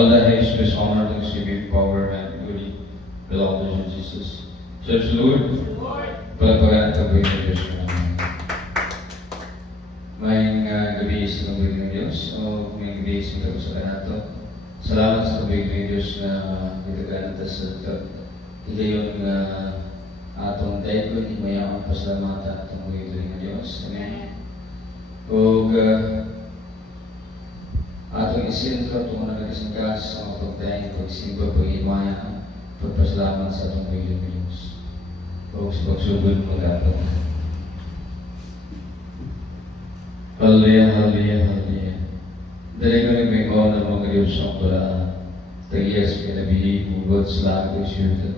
All the highest praise, honor, thanksgiving, power, and glory belong to you, Jesus. Church Lord, palapagan ka po yung Diyos mo. Maying gabi sa tubig ng Diyos, o maying gabi sa tubig sa kanato. Salamat sa tubig ng Diyos na kitaganda sa higayon na atong dahil ko, himayang pasalamatan atong tubig ng Diyos. Amen. O atong isintro, itong mga nagkasangkas sa mga pagdahin, pagsimba, pag-imaya, pagpasalamat sa atong tubig ng Diyos. O sa pagsugod mo dapat. Hallelujah, hallelujah, hallelujah. Dali ko rin may kawan ng mga Diyos ang pala. Tagiyas kinabihi, bugod sa lahat ng siyutan.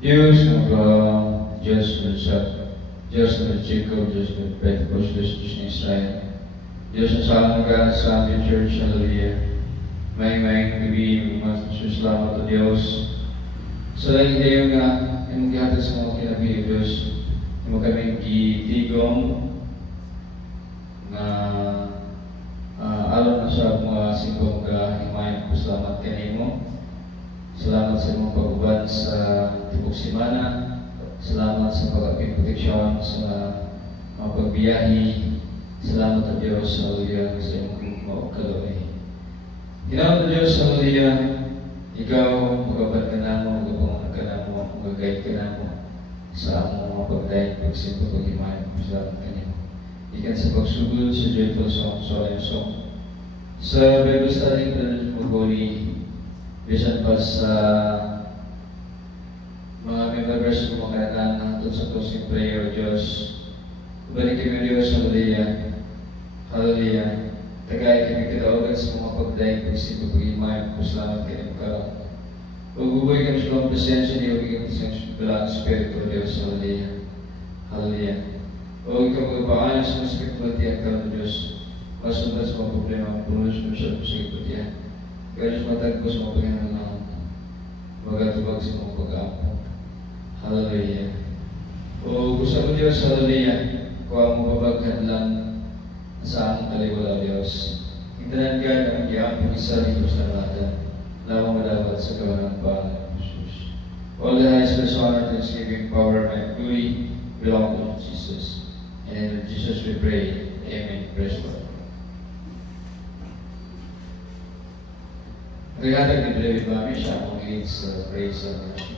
Diyos ng kawan, Diyos ng Siyat, Diyos ng Jacob, Diyos ng Pentecost, Diyos ng Israel. Diyos ng Salamat sa aming church, hallelujah. May gabi, salamat o Diyos. Sa lagi kayo nga, yung magkatid sa mga kinabihi, Diyos, yung kami gitigong na alam na sa mga simbong himay, salamat kanimo. Salamat sa mga pag-uban sa tibok simana. Salamat sa pag-aping proteksyon sa mga pagbiyahi. Salamat sa Diyos, hallelujah, sa iyong maukaloy. Ginawad na Diyos, hallelujah, ikaw, mag-abad ka na mo, mag-abangan ka na mo, mag-guide ka na mo sa among mga pagdahin, pagsimpo, pag-himay, salamat kanimo. Ikan sa pagsugod sa joyful song, solemn song. Sa Bible study, Brother Magoli, bisan pa sa mga members ng mga kailangan natin sa closing prayer, Diyos. Balik kami Diyos, hallelujah. Hallelujah. Tagay kami kadawagan sa mga pagdahin, pagsimpo, pag-himay, pasalamat kanimo ka. Pag-uboy kami sa mga presensya niyo, bigyan kami sa balang Espiritu, Diyos, hallelujah. Hallelujah. O ikaw magpapaan sa masakit pagtiyan ka ng Diyos. Masunod sa mga problema, punos mo siya sa masakit pagtiyan. Kaya Diyos matagpo sa mga Panginoon magatubag sa mga pag-aapo. Hallelujah. O gusto mo Diyos, hallelujah, kung ang mababaghan lang sa aming kaliwala Diyos. Hintanan ka na ang iampo isa dito sa natin. Lamang madapat sa kawalan pa ng Jesus. All the highest praise, honor, thanksgiving, power, and glory belong to Jesus. And in Jesus we pray. Amen. Praise God. Naghatag ni Brother Bami siya ang lead sa praise and worship.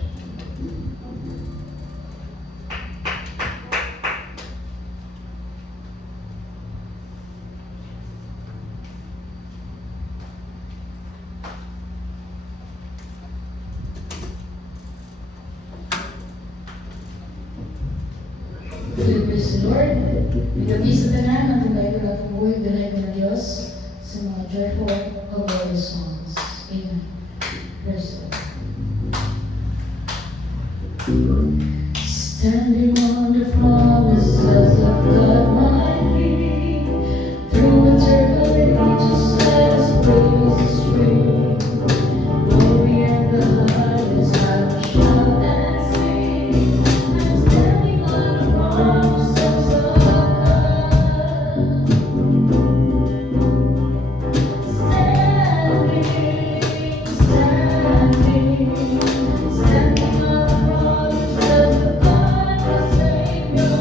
Praise the Lord. Gabi sa tanan, ang tunay ko na buhay, tunay ko na Diyos sa mga joyful of all the songs. Amen. Praise the Lord. Standing on the promises of God, my King, through the turbulent ages, let us praise the stream. Glory in the highest, I will shout and sing. I'm standing on the promises of God. Standing on the promises of God, the Savior.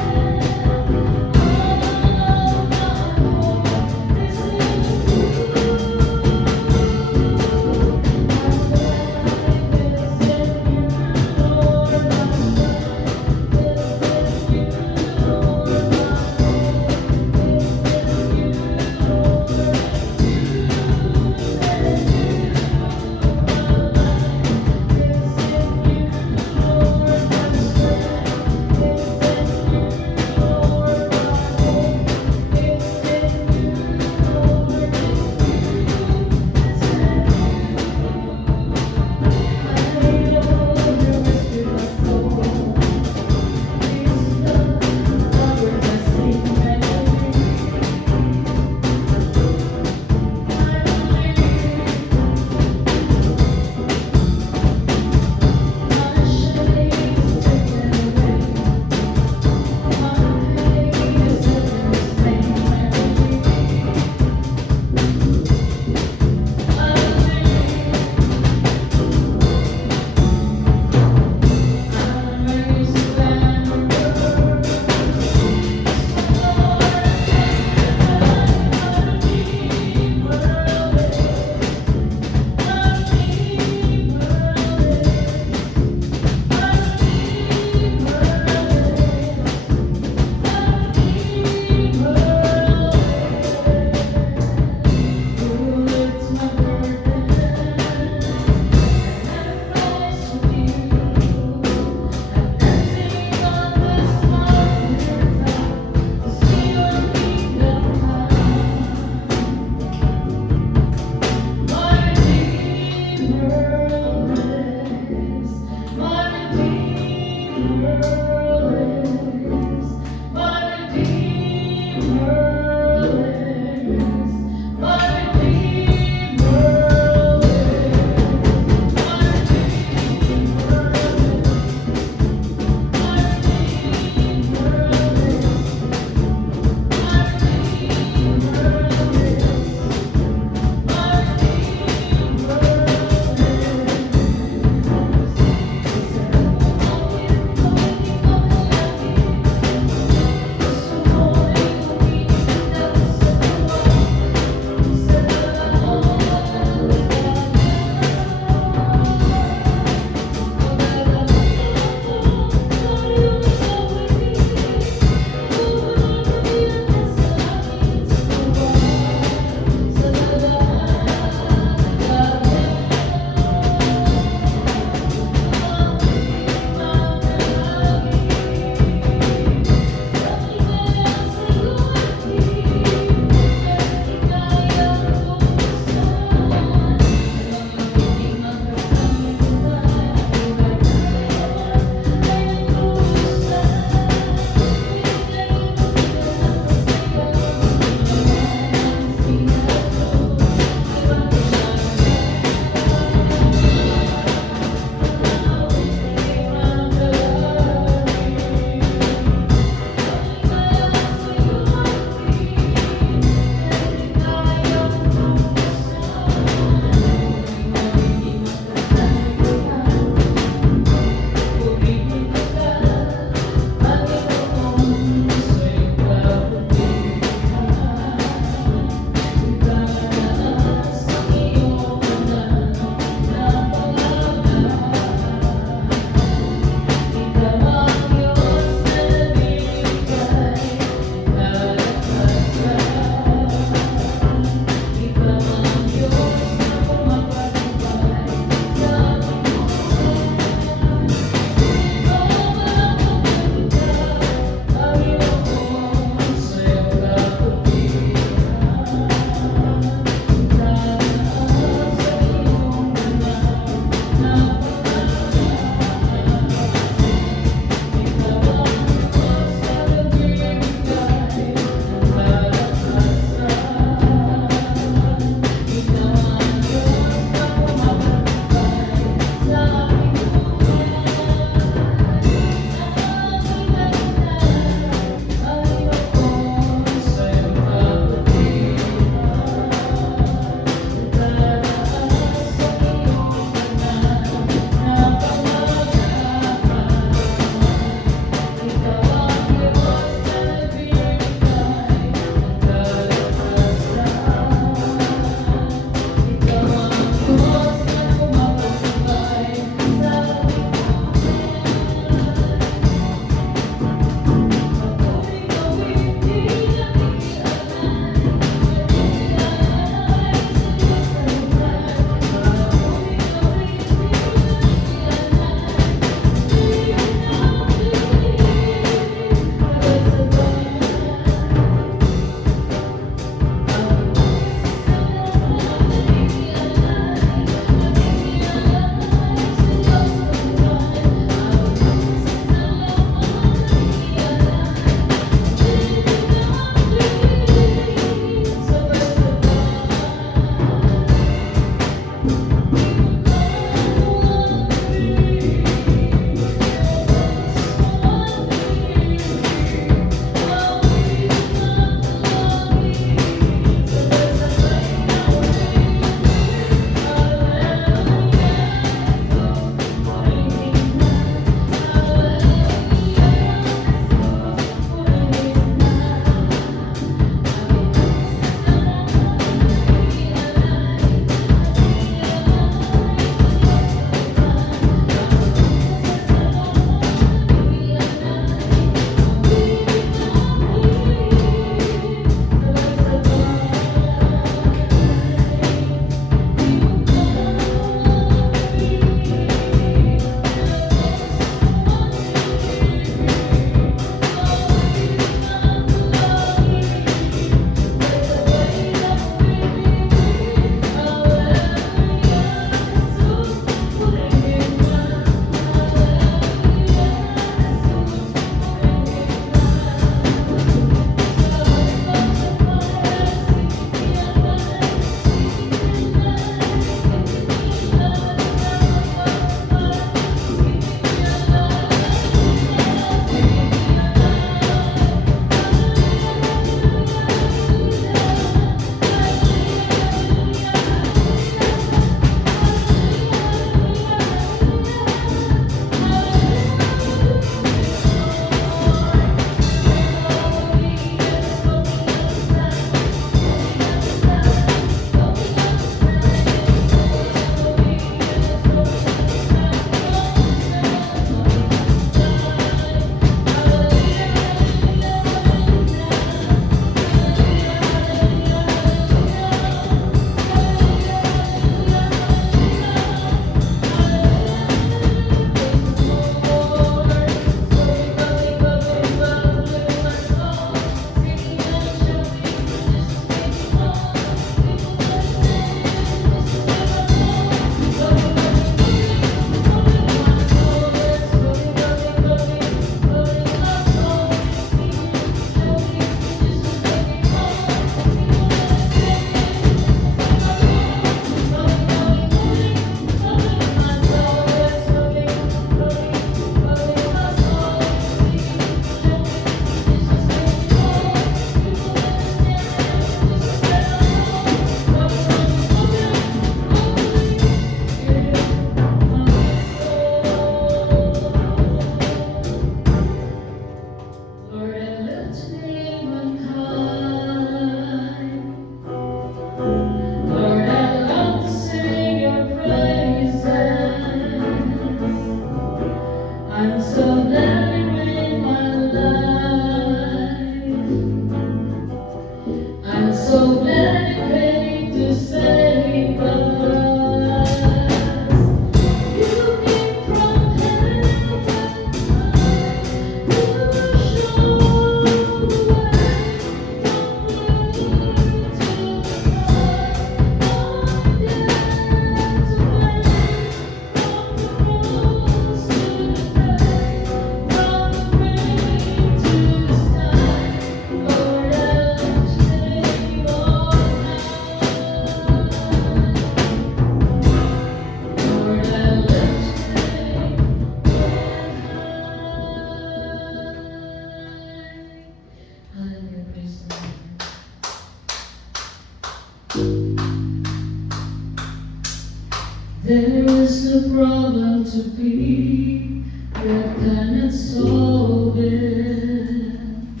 There is no problem to be that cannot solve it.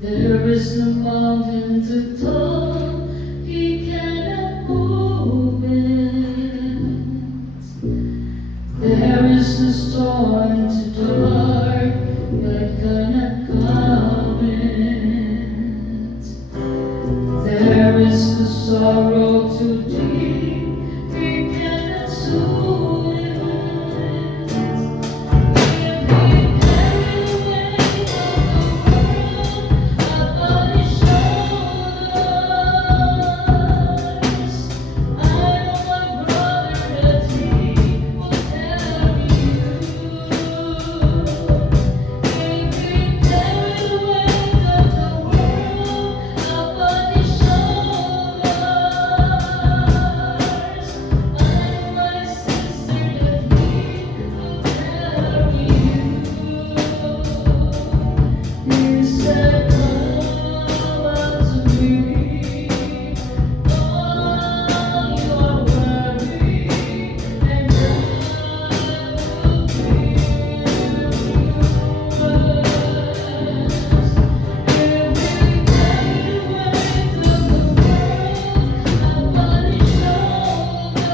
There is no mountain to tall, he cannot move it. There is no storm too dark that cannot calm it. There is no sorrow too deep, he cannot soothe it. If he carried the weight of the world upon his shoulders, I know my brother that he will carry you. If he carried the weight of the world upon his shoulders, I know my sister that he will carry you. He said, "Come unto me, all you are weary, and I will give you rest." If he carried the weight of the world upon his shoulders,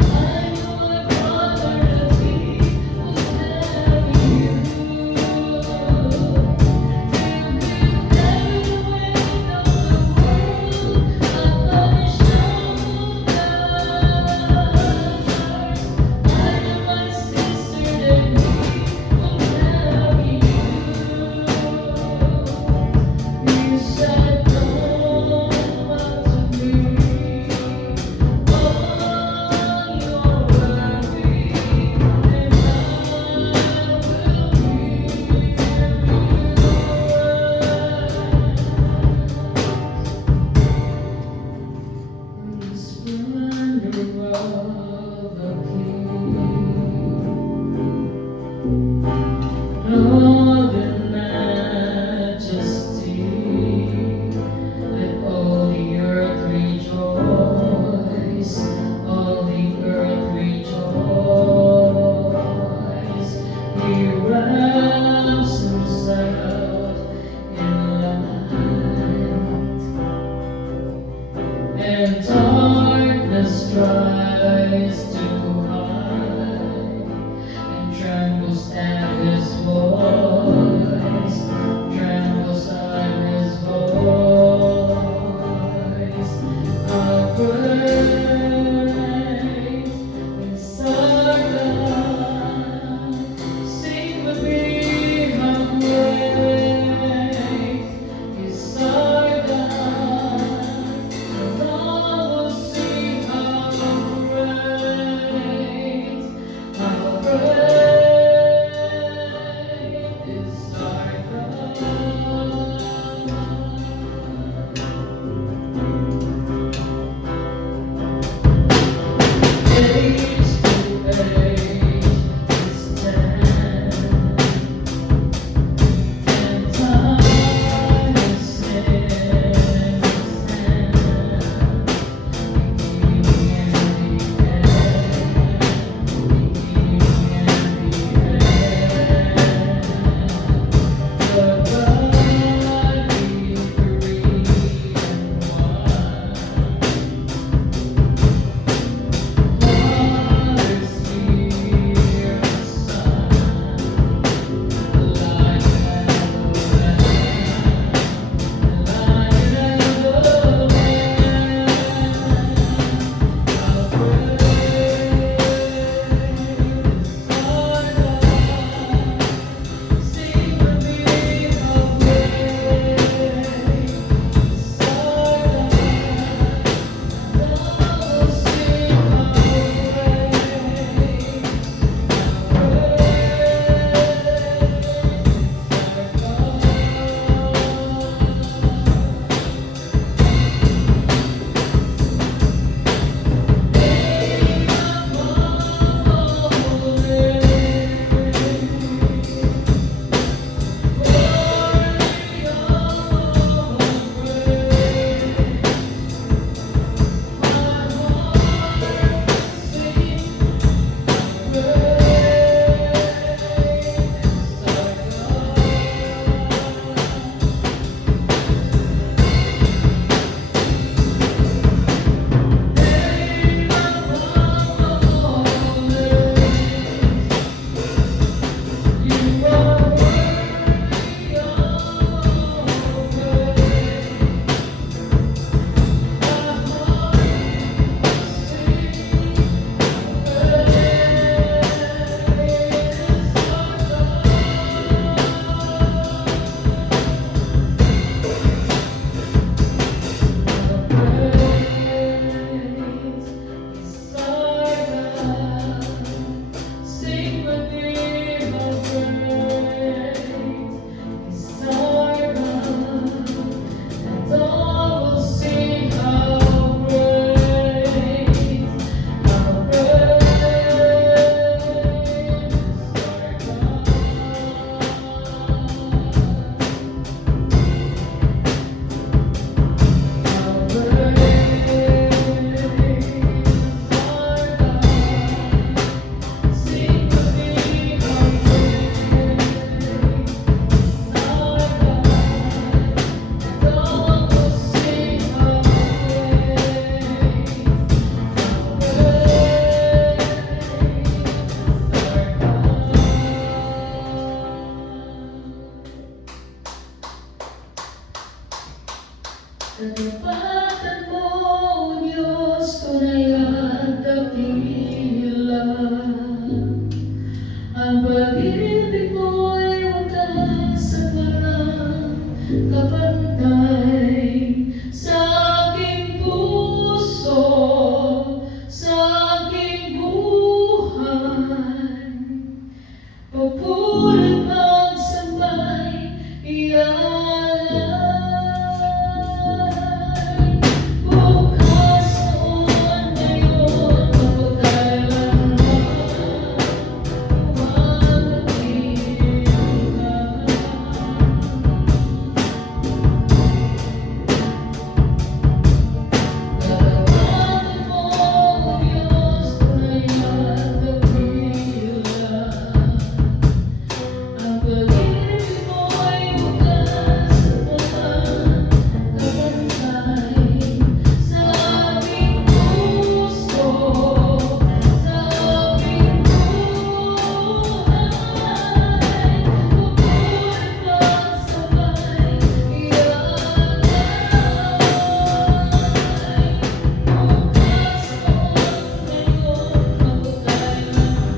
I know my brother that he will carry you. Love and majesty, let all the earth rejoice, all the earth rejoice. He wraps himself in light, and darkness tries to hide, and trembles at his voice, trembles at his voice. How great is our God! Sing with me, how great is our God! And all will see how great Katapatan mo, Diyos, tunay at dakila. Ang pag-ibig mo'y wagas sa parang kapantay sa aking puso, sa aking buhay. Papulit magsabay, ialay. Bukas noon, ngayon, mapagkailanman, umagating ka. Katapatan mo, Diyos, tunay at dakila. Ang pag-ibig mo'y wagas at walang kapantay sa aking puso, sa aking buhay. Papulit magsabay, ialay. Bukas noon, ngayon, mapagkailanman,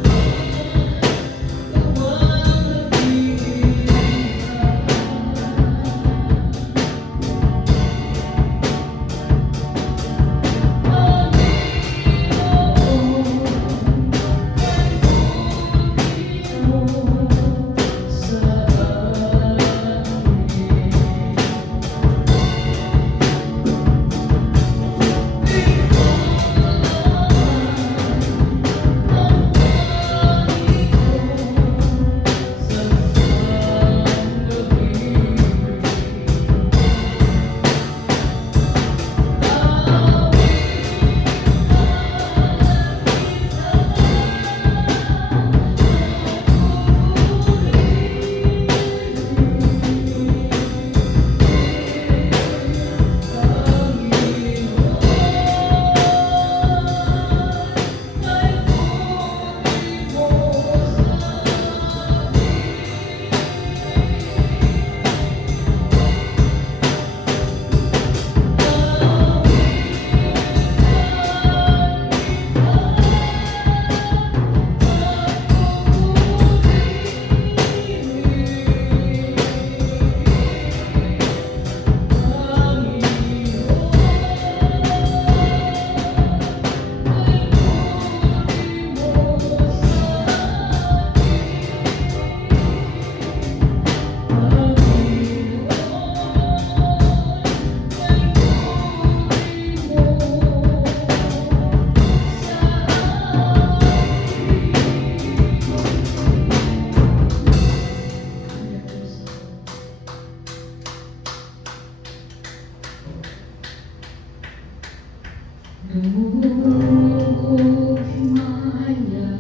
Dugog himaya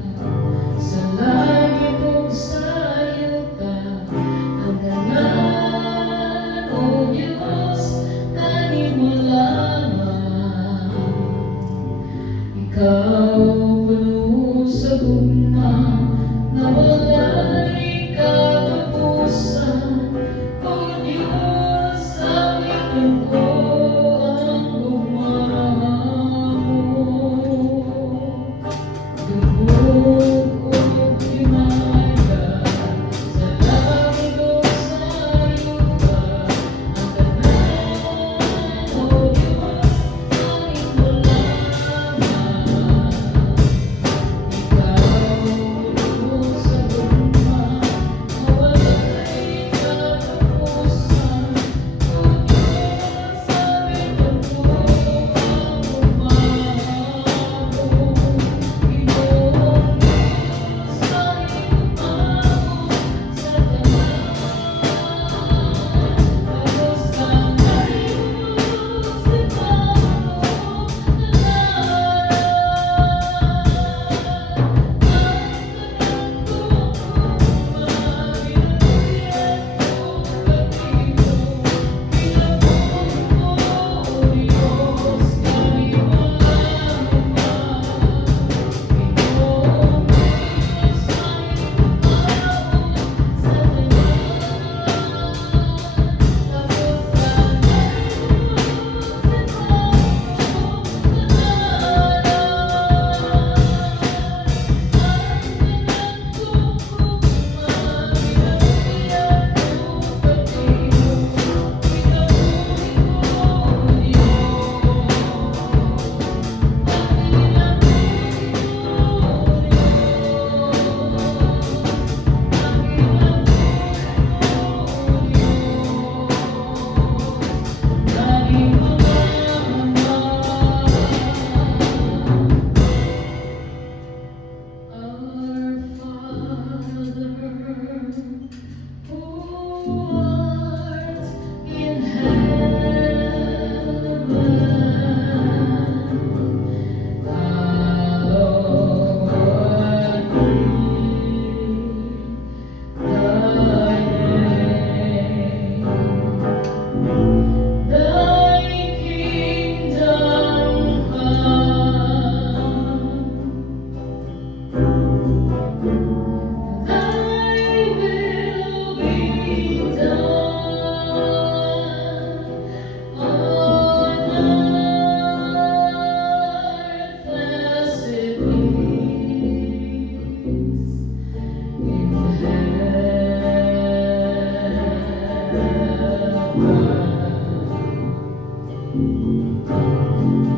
sa langit ug sa yuta, hangganan, O Diyos, kanimo lamang. Ikaw puno sa gugma na wala'y katapusan, O Diyos, ang itungko ang gugma mo. Dugog ug himaya sa langit ug sa yuta, hangganan, O Diyos, kanimo lamang. Ikaw puno sa gugma na wala'y katapusan, O Diyos,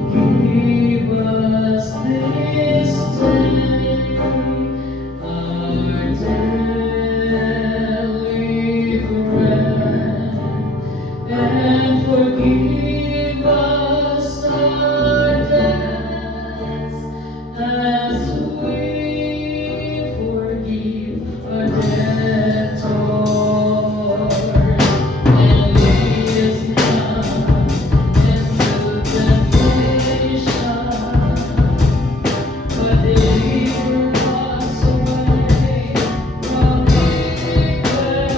Give us this day our daily bread, and forgive us our debts as we forgive our debtors. And lead us not into temptation, but deliver us away from evil. For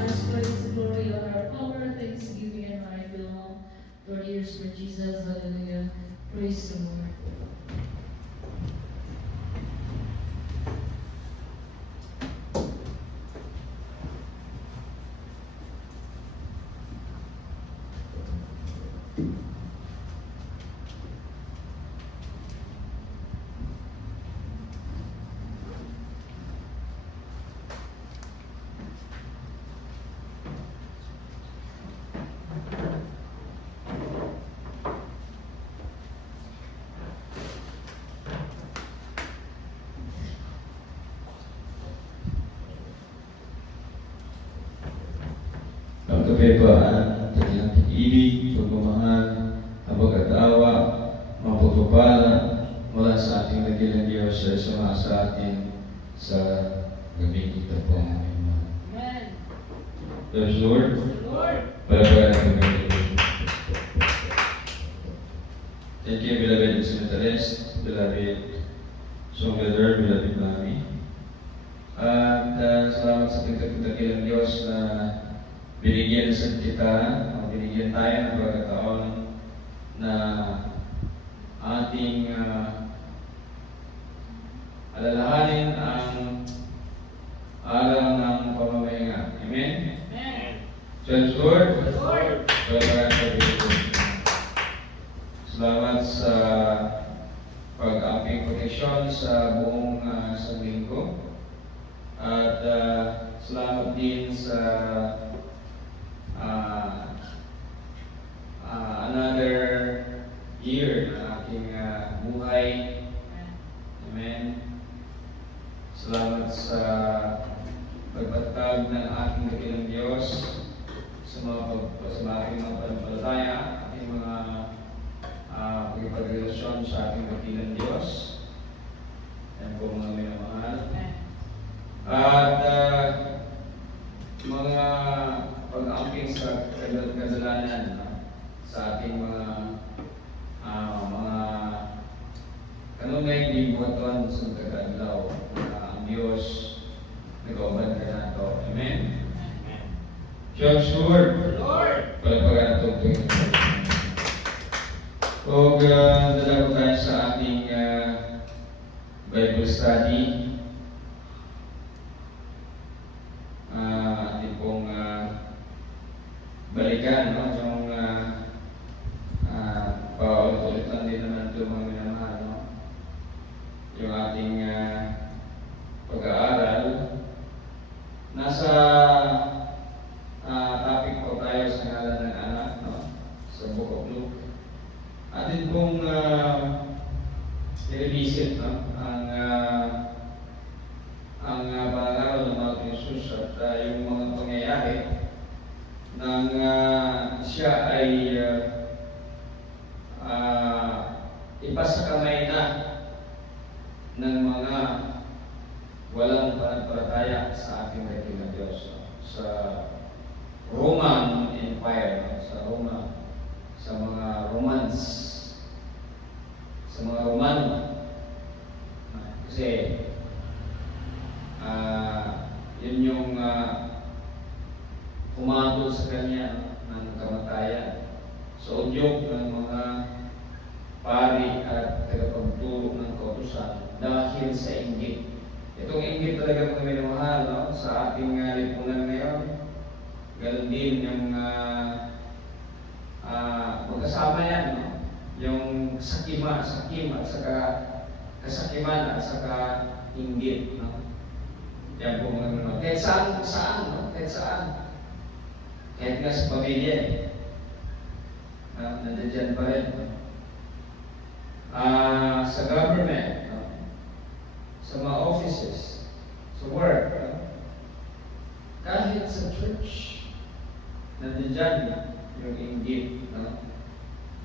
thine is the glory, honor, power, thanksgiving, and might belong. Lord, here's for Jesus, hallelujah. Praise the Lord. Ang kapayapaan, kanyang pag-ibig, pagmamahal, ang pag-atawa, mga pagpapala mula sa ating nagilang Diyos ay sumasa sa atin sa gabi ito po. Amen. Praise the Lord. Lord. Palapalan ang pag-ibig. Thank you, beloved cemeteries, beloved song leader, beloved mami. At salamat sa pagdakilang Diyos na binigyan sa kita, o binigyan tayo ng pagkataon na ating alalahanin ang araw ng pamamahinga. Amen? Amen. Praise the Lord. Lord. Salamat sa pag-aking proteksyon sa buong isang linggo. At salamat din sa another year na aking buhay. Amen. Salamat sa pagpatag ng aking dakilang Diyos sa aking mga panampalataya, aking mga pagpagrelasyon sa aking dakilang Diyos. Yan po mga minamahal. At mga pag-aangking sa kasalanan sa ating mga kanunay di buhaton sa Tagalog na ang Diyos nag-auban ka na ito. Amen? Just Lord. Palapagan na itong tuwing. O dala ko tayo sa ating Bible study. Ating pong balikan, no? Yung paulit-ulitan din naman ito mga minamahal, no? Yung ating pag-aaral nasa sa Roma, sa mga Romans, sa mga Romano. Kasi yun yung pumatol sa kanya ng kamatayan. So, udyok ng mga pari at tagapagturo ng kautusan dahil sa inggit. Itong inggit talaga mga minamahal, no? Sa ating lipunan ngayon, ganun din yung magkasama yan, no? Yung sakim at saka kasakiman at saka inggit, no? Yan po mga minamahal. Kahit saan, no? Kahit saan. Kahit nga sa pamilya, nandiyan pa rin. Sa government, sa mga offices, sa work, kahit sa church, nandiyan yung inggit.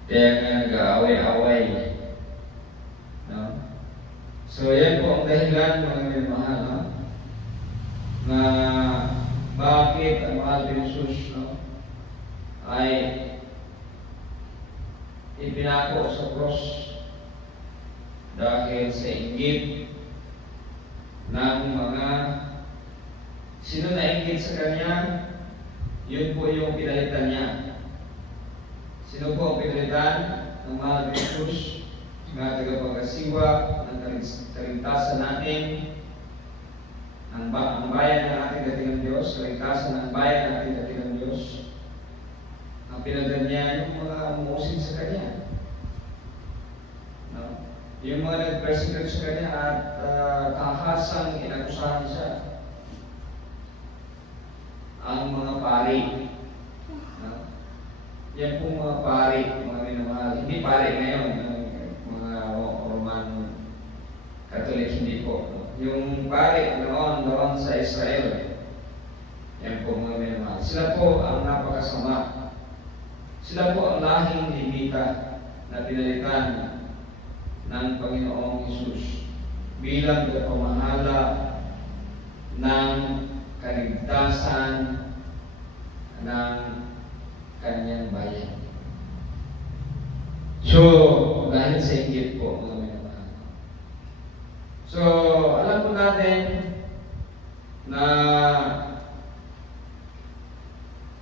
Kaya nga nag-aaway-aaway. So yan po ang dahilan mga minamahal, na bakit ang mahal ni Jesus ay ipinako sa cross dahil sa inggit ng mga sino na inggit sa kanya, yun po yung pinalitan niya. Sino po ang pinalitan ng mahal ni Jesus na tagapagkasiwa ng kaligtasan natin, ang bayan ng ating dating ng Diyos, kaligtasan ng bayan ng ating dating ng Diyos. Ang pinalitan niya yung mga umuusig sa kanya. Yung mga nag-persecute sa kanya at kahasang inakusahan siya. Ang mga pari. Yan pong mga pari, mga minamahal. Hindi pari ngayon, mga Roman Catholic, hindi po. Yung pari noon sa Israel, yan po mga minamahal. Sila po ang napakasama. Sila po ang lahing Levita na pinalitan ng Panginoong Hesus bilang pamahala ng kaligtasan ng kanyang bayan. So, dahil sa inggit po mga minamahal. So, alam po natin na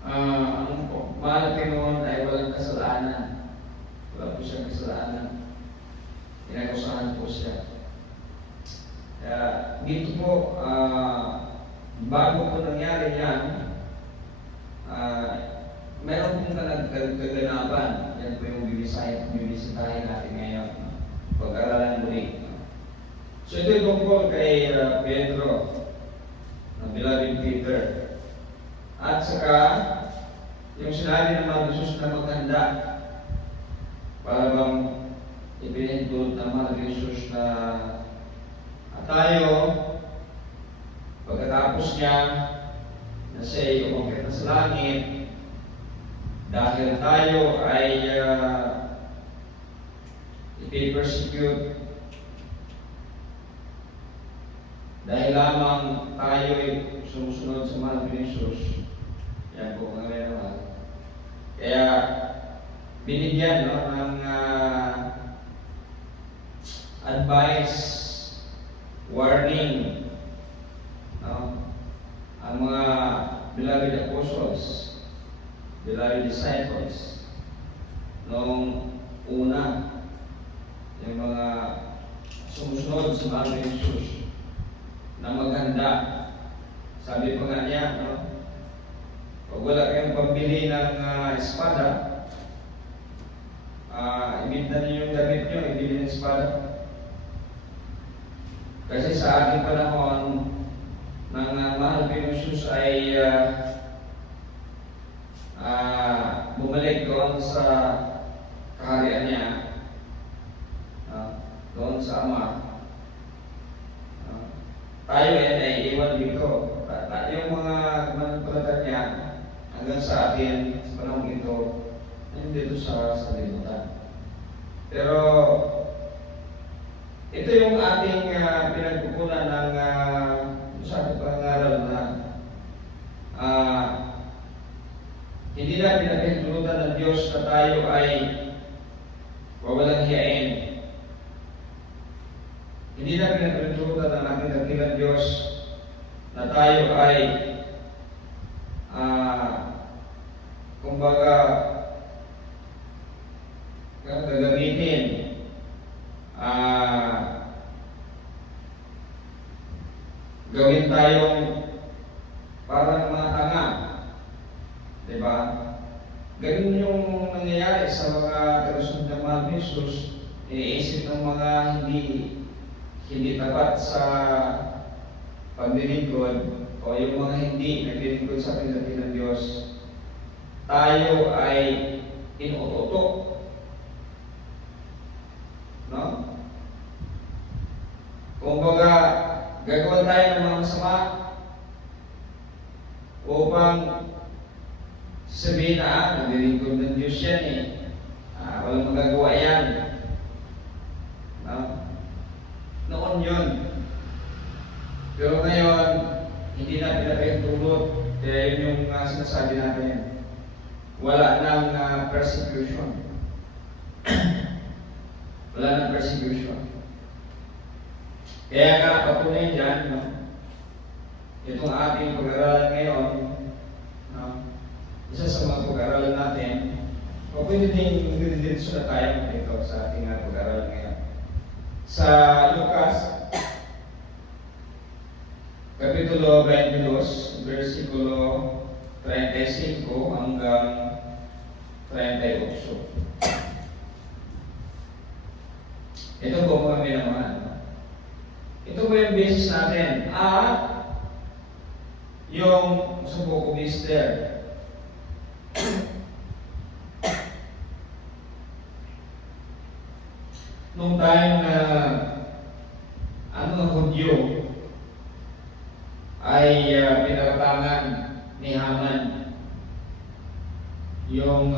ang mahal Panginoon ay walang kasalanan. Wala po siyang kasalanan. Inakusahan po siya. Kaya dito po, bago po nangyari yan, meron pong kaganapan. Yan po yung bibisitahin natin ngayon. Pag-aralan muli. So ito tungkol kay Pedro, beloved Peter. At saka, yung sinabi ng mga Jesus na maghanda para bang ipinahintulot ng mga Jesus na tayo, pagkatapos niya na siya ay umakyat na sa langit, dahil tayo ay ipipersecute, dahil lamang tayo ay sumusunod sa mahal ni Jesus. Yan po mga minamahal. Kaya binigyan ng advice, warning, ang mga beloved apostles, beloved disciples, noong una, yung mga sumusunod sa mahal ni Jesus, na maghanda. Sabi pa nga niya, pag wala kayong pambili ng espada, ibigdan niyo yung damit niyo, ibili ng espada. Kasi sa ating panahon, ng mahal ni Jesus ay bumalik doon sa kaharian niya, doon sa Ama. Tayo yan ay iwan dito. Yung mga mananampalataya niya hanggang sa atin sa panahon ito, nandito sa libutan. Pero ito yung ating pinagkukunan ng sa ating pangaral na Hindi na pinapahintulutan ng Diyos na tayo ay wawalang hiyain. Hindi na pinapahintulutan ng ating dakilang Diyos na tayo ay kumbaga gagamitin gawin tayong parang mga tanga. Diba? Ganun yung nangyayari sa mga kalusunod ng mahal ni Jesus. Iniisip ng mga hindi tapat sa paglilingkod o yung mga hindi naglilingkod sa pinagin ng Diyos. Tayo ay inuutok. No? Kumbaga, gagawin tayo ng mga masama upang sabihin na, naglilingkod ng Diyos yan eh. Walang magagawa yan. No? Noon yun. Pero ngayon, hindi na pinapahintulot. Kaya yun yung sinasabi natin. Wala nang persecution. Wala nang persecution. Kaya nga, patunay dyan, no? Itong ating pag-aralan ngayon, no? Isa sa mga pag-aralan natin, o pwede din diretso na tayo dito sa ating pag-aralan ngayon. Sa Lucas, Kapitulo 22, versikulo 35 hanggang 38. Ito po mga minamahal. Ito po yung basis natin. At yung sa Book of Esther. Nung time na ang Hudyo ay pinaratangan ni Haman yung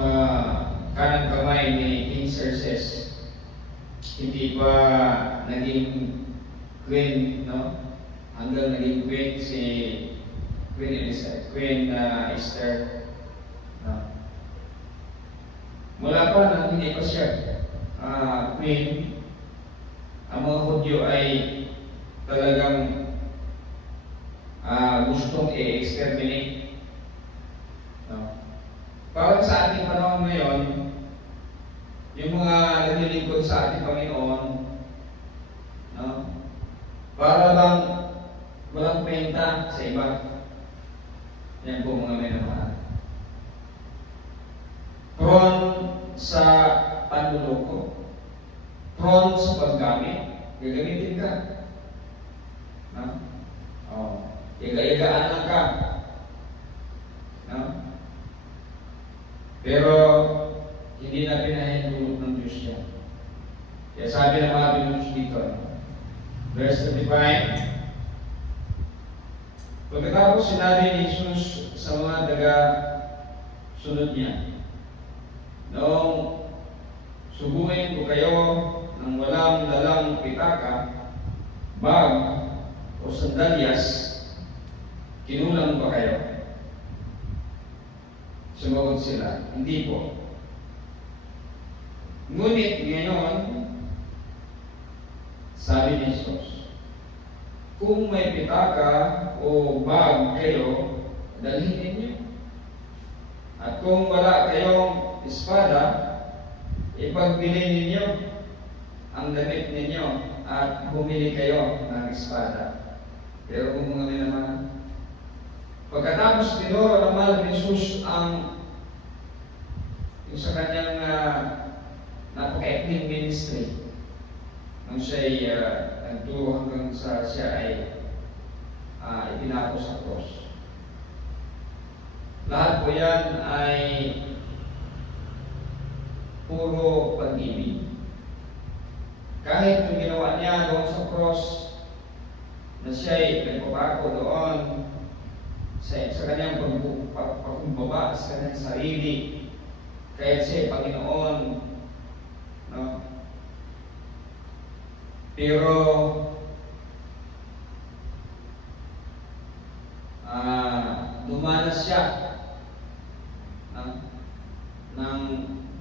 kanang kamay ni King Xerxes. Hindi pa naging queen, no? Hanggang naging queen si Queen Esther. No? Mula pa nang hindi pa siya queen, ang mga Hudyo ay talagang gustong i-exterminate. No? Parang sa ating panahon ngayon, yung mga naglilingkod sa ating Panginoon, no? Para bang walang kwenta sa iba. Yan po mga minamahal. Prone sa panluloko, prone sa paggamit, gagamitin ka. No? Iga-igaan lang ka. No? Pero hindi na pinahintulot ng Diyos yan. Kaya sabi ng mga Diyos dito, verse 35, pagkatapos sinabi ni Jesus sa mga taga-sunod niya, noong subuhin ko kayo ng walang dalang pitaka, bag, o sandalyas, kinulang ba kayo? Sumagot sila, hindi po. Ngunit ngayon, sabi ni Jesus, kung may pitaka o bag kayo, dalhin ninyo. At kung wala kayong espada, ipagbili ninyo ang damit ninyo at bumili kayo ng espada. Pero kung mga naman, pagkatapos tinuro ng mahal ni Jesus ang yung sa kanyang napaka-epic ministry, nung siya'y nagturo hanggang sa siya ay ipinako sa cross. Lahat po yan ay puro pag-ibig. Kahit yung ginawa niya doon sa cross, na siya'y nagpapako doon sa kanyang pagkumbaba sa kanyang sarili, kaya siya'y Panginoon, no? Pero dumanas siya, no? ng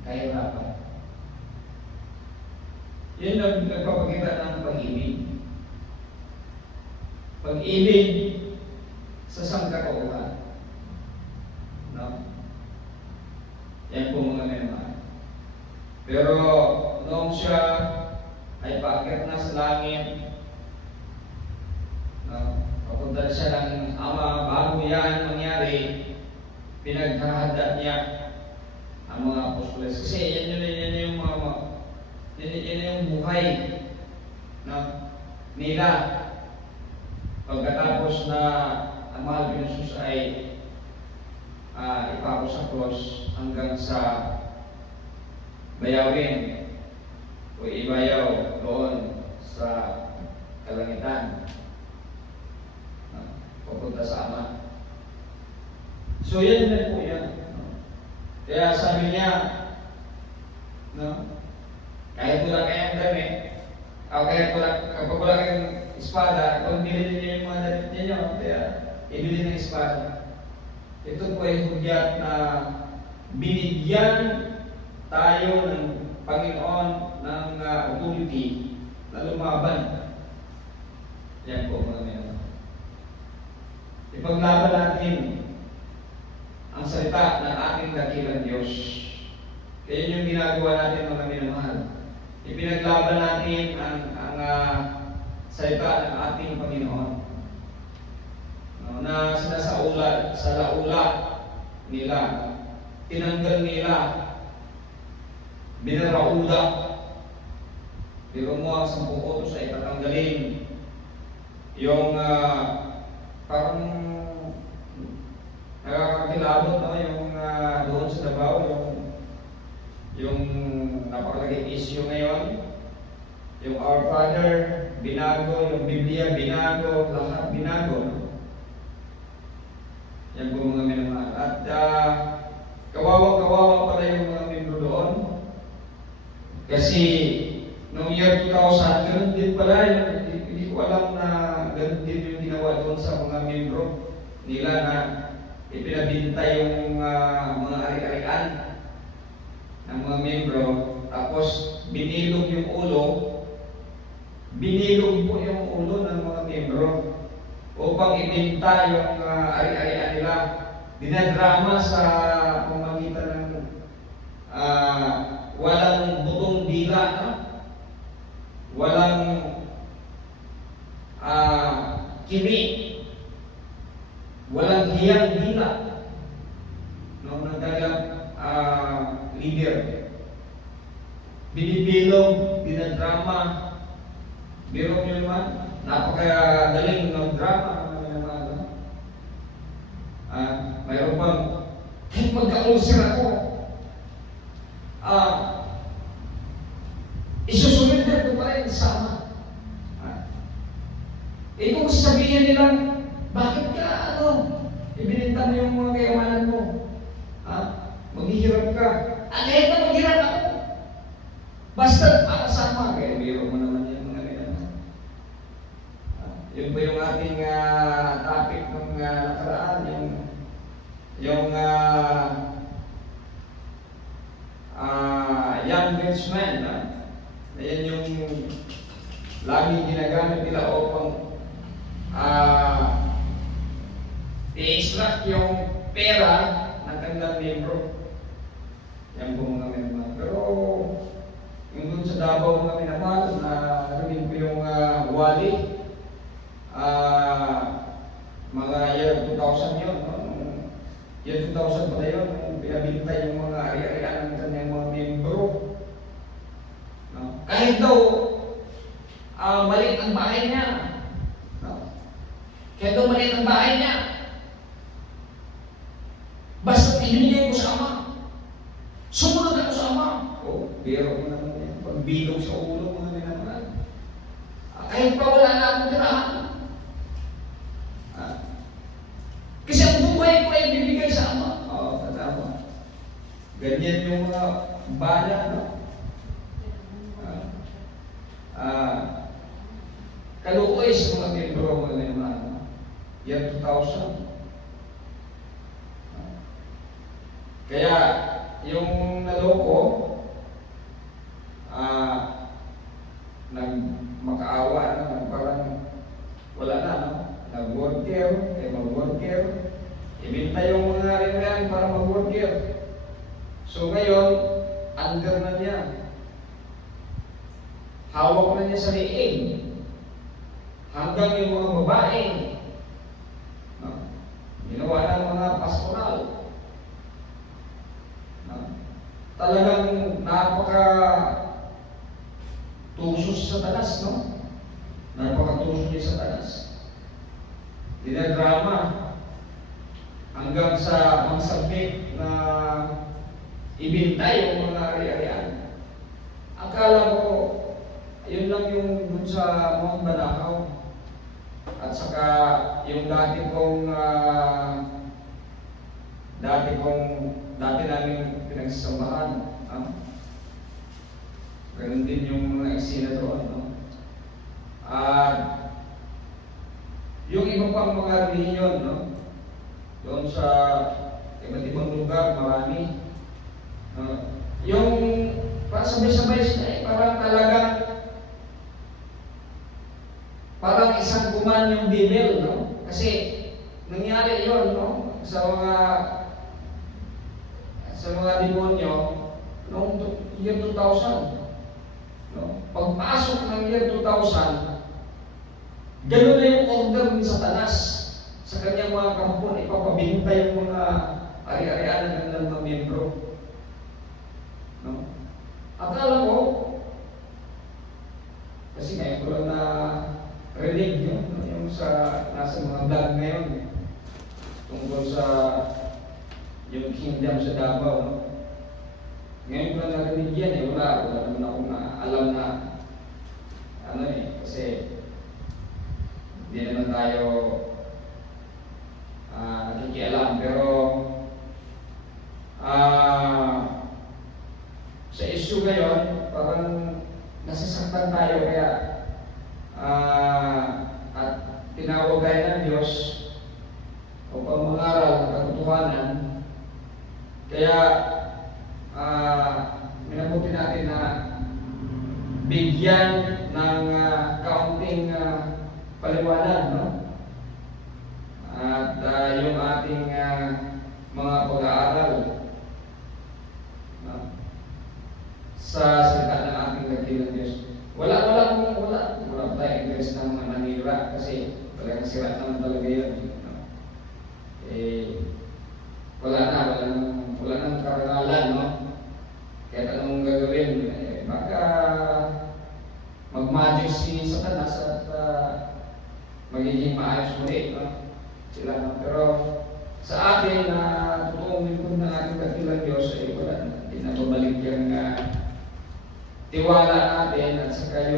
kahirapan. Yun ang nagpapakita ng pag-ibig. Pag-ibig sa sangkatauhan. No? Yan po mga memang. Pero noong siya ay paakyat na sa langit, no? Papunta siya ng Ama, bago yan mangyari, pinaghahanda niya ang mga apostoles. Kasi yan yung mga yan yung buhay nila pagkatapos na ang mahal ko Jesus ay ipako sa cross hanggang sa bayawin o ibayaw doon sa kalangitan, papunta sa Ama. So yan na po yan. Kaya sabi niya, no? Kahit wala kayong damit, o kapag wala kayong espada, kung bilhin niyo yung mga damit niyo, kaya ibili ng espada. Ito po ay hudyat na binigyan tayo ng Panginoon ng authority na lumaban. Yan po mga minamahal. Ipaglaban natin ang salita ng ating dakilang Diyos. Kaya yung ginagawa natin mga minamahal. Ipinaglaban natin ang salita ng ating Panginoon. Na sinasaula sa laula nila, tinanggal nila, binarauda. Pero mo ang 10 utos ay tatanggalin yung parang nakakakilabot yung doon sa Davao, yung napakalagay issue ngayon, yung Our Father, binago, yung Biblia, binago, lahat binago. Yan po mga minamahal. At kawawa pala yung mga membro doon. Kasi noong year 2000, ganun din pala. Hindi ko alam na ganun din yung ginawa doon sa mga membro nila na ipinabinta yung mga ari-arian ng mga membro. Tapos binilog yung ulo. Binilog po yung ulo ng mga membro upang ibinta yung ari-arian nila. Dinadrama sa pamamagitan ng walang butong dila, walang kimi, walang hiyang dila ng kanilang leader. Binibilog, dinadrama. Biro nyo naman, napakagaling ng drama naman. Mayroon bang kahit magka-ulcer ako, isusurrender ko pa rin sama. Kung sabihin nila, bakit ka ibininta mo yung mga kayamanan mo? Maghihirap ka. Kahit na maghirap ako, basta para sama. Kaya biro mo naman yan mga kailangan. Yun po yung ating topic ng nakaraan, yung young rich man. Ayan yung laging ginagamit nila upang i-extract yung pera ng kanilang membro. Yan po mga minamahal. Pero yung dun sa Davao mga minamahal, narinig ko yung wali, mga year 2000 yun, year 2000 pala yun, pinabinta yung mga ari-arian ng kanyang mga membro. Kahit daw maliit ang bahay niya, kahit daw maliit ang bahay niya, basta ibinigay ko sa Ama, sumunod ako sa Ama. Pero mo naman yan, pagbilog sa ulo mga minamahal. Kahit pa wala na akong tirahan. Kasi ang buhay ko ay bibigay sa Ama. Tama. Ganyan yung mga bala, no? Kaluoy sa mga membro mga minamahal. Year 2000. Kaya yung naloko, nagmakaawa na, parang wala na, no? Nag-worker, mag-worker, ibinta yung mga rin para mag-worker. So ngayon, under na niya. Hawak na niya sa liig. Hanggang yung mga babae, no? Ginawa ng mga pastoral. No? Talagang napaka tuso sa Satanas, no? Napaka-tuso niya sa Satanas. Dinadrama hanggang sa magsabit na ibinta yung mga ari-arian. Akala ko, yun lang yung dun sa mga Banakaw. At saka yung dati namin pinagsasambahan. Ganun din yung mga eksena doon, no? At yung iba pang mga reliyon, no? Doon sa iba't ibang lugar, marami. Yung parang sabay-sabay sila, parang isang kuman yung devil, no? Kasi nangyari yon, no? Sa mga demonyo noong year 2000. No? Pagpasok ng year 2000, gano'n na yung order ni Satanas sa kanyang mga kampon, ipapabinta yung mga ari-arian ng kanilang mga miyembro. No? Akala ko, kasi ngayon ko lang na rinig yun, no? Yung nasa mga vlog ngayon tungkol sa yung kingdom sa Davao, no? Ngayon ko lang narinig yan, wala naman akong alam na kasi hindi naman tayo nakikialam, pero sa issue ngayon, parang nasasaktan tayo, kaya at tinawag tayo ng Diyos upang mangaral ng katotohanan. Kaya minabuti natin na bigyan ng kaunting paliwanag, no? At yung ating mga pag-aaral sa salita ng ating dakilang Diyos. Wala tayong interest ng mga nanira, kasi talagang sira naman talaga yun. No? Wala nang karangalan, no? Kahit anong gagawin, baka mag-magic si Satanas at magiging maayos muli, no? Sila. Pero sa atin na totoong lingkod ng ating dakilang Diyos, wala na. Hindi na babalik yung tiwala natin at saka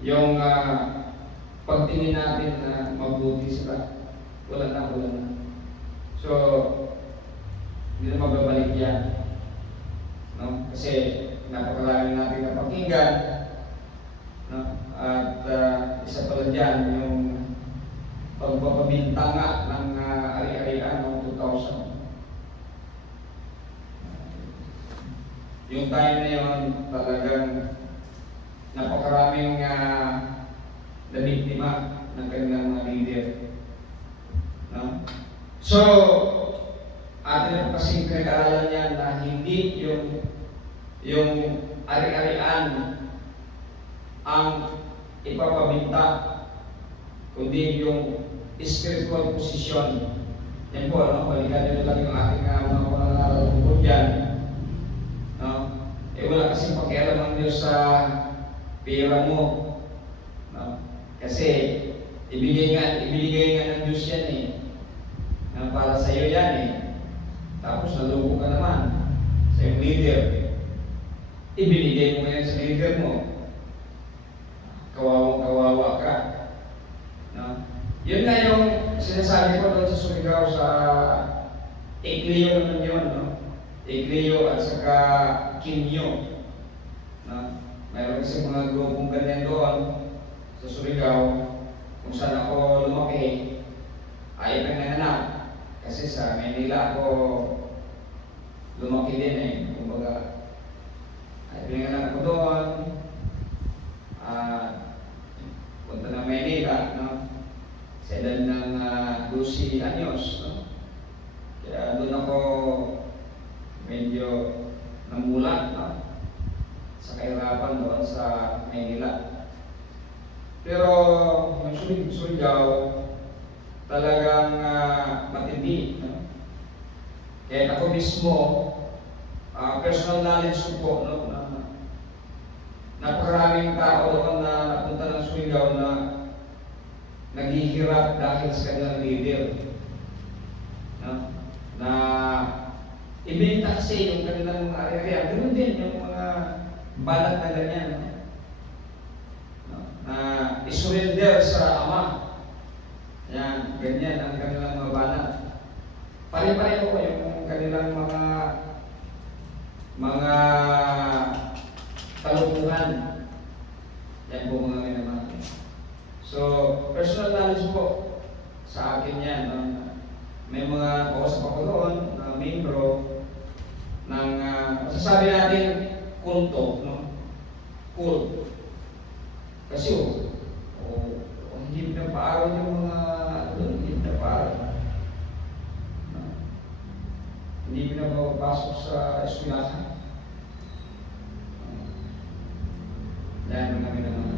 yung pagtingin natin na mabuti sila. Wala na. So, hindi na mababalik yan. No? Kasi napakarami natin na pakinggan, no? At isa pala dyan yung pagpapabintanga ng ari-arian noong 2000. Yung time na yun, talagang napakaraming nabiktima ng kanilang mga leader. No? So, atin na kasing pinag-aaralan niya na hindi yung ari-arian ang ipapabinta, kundi yung spiritual position. Yan po, no? Balikan nyo lang yung ating mga tungkol dyan. No? Wala kasing pakialam ang Diyos sa pera mo. No? Kasi ibigay nga ng Diyos yan na para sa iyo yan Tapos naloko ka naman sa iyong leader. Ibinigay mo yan sa leader mo. Kawawa ka. No? Yun nga yung sinasabi ko doon sa Surigao sa Ekleo naman yun, no? Ekleo at saka Kinyo. No? Mayroon kasi mga grupong ganyan doon sa Surigao kung saan ako lumaki ay pinanganak. Kasi sa Manila ako lumaki din eh. Kumbaga, ay pinanganak ko doon, punta ng Maynila, no? Sa edad ng 12 anyos, no? Kaya doon ako medyo namulat, no? Sa kahirapan doon sa Maynila. Pero yung Surigao, talagang matindi, no? Kaya ako mismo, personal knowledge ko po, no? Napakaraming tao doon na napunta ng Surigao na naghihirap dahil sa kanilang leader. No? Na ibinta kasi yung kanilang mga area. Ganun din yung mga balat na ganyan. No? Na isurrender sa Ama. Yan, ganyan ang kanilang mga balat. Pare-pareho ko yung kanilang mga kalukuhan. Yan po mga minamahal. So, personal knowledge po sa akin yan. May mga kausap ako doon na membro ng, masasabi natin, kulto. No? Cult. Kasi hindi pinapaaral yung mga hindi pinapaaral. No? Hindi pinapapasok sa eskwelahan. Yan mga minamahal.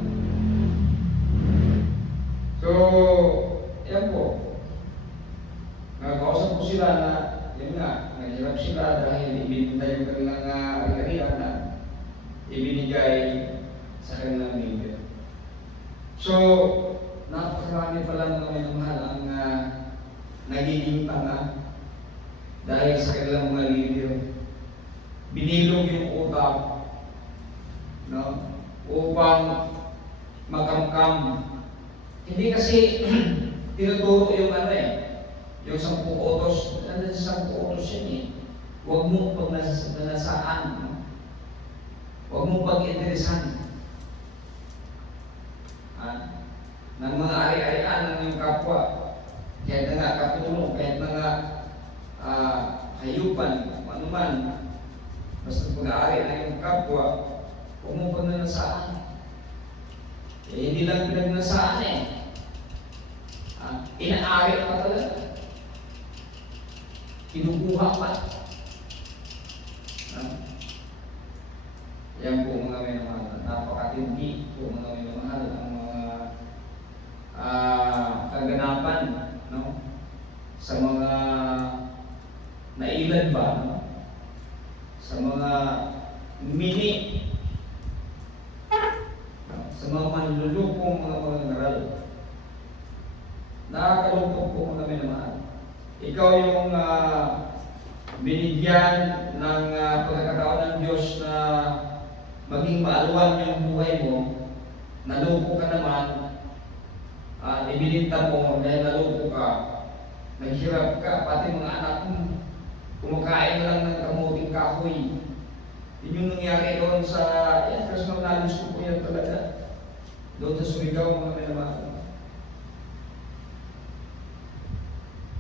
So, yan po. Nagkausap ko sila na, yun nga, naghirap sila dahil ibinintay yung kanilang ari-arian na ibinigay sa kanilang leader. So, napakarami pala mga minamahal ang nagiging tanga dahil sa kanilang mga leader. Binilog yung utak, no? Upang makamkam. Hindi kasi tinuturo yung yung 10 utos. Ano sa 10 utos yan eh. Huwag mong pagnanasaan. No? Huwag mong pag-interesan. Ng mga ari-arian ng iyong kapwa. Kahit na nga kapulong, kahit na nga hayupan, ano man. Basta pag-aari ng iyong kapwa, huwag mong pagnanasaan. Hindi lang pinagnasaan eh. Inaari pa talaga. Kinukuha pa. Yan po mga minamahal. Napakatindi po mga minamahal ang mga kaganapan, no? Sa mga nailan ba, no? Sa mga mini, sa mga manlulupong mga ngaral. Nakakalungkot po mga minamahal. Ikaw yung binigyan ng pagkakataon ng Diyos na maging maaluan yung buhay mo, nalupo ka naman, ibininta mo dahil nalupo ka, naghirap ka, pati mga anak mo, kumakain lang ng kamuting kahoy. Yun yung nangyari doon sa, personal knowledge ko po yan talaga. Doon sa Surigao mga minamahal.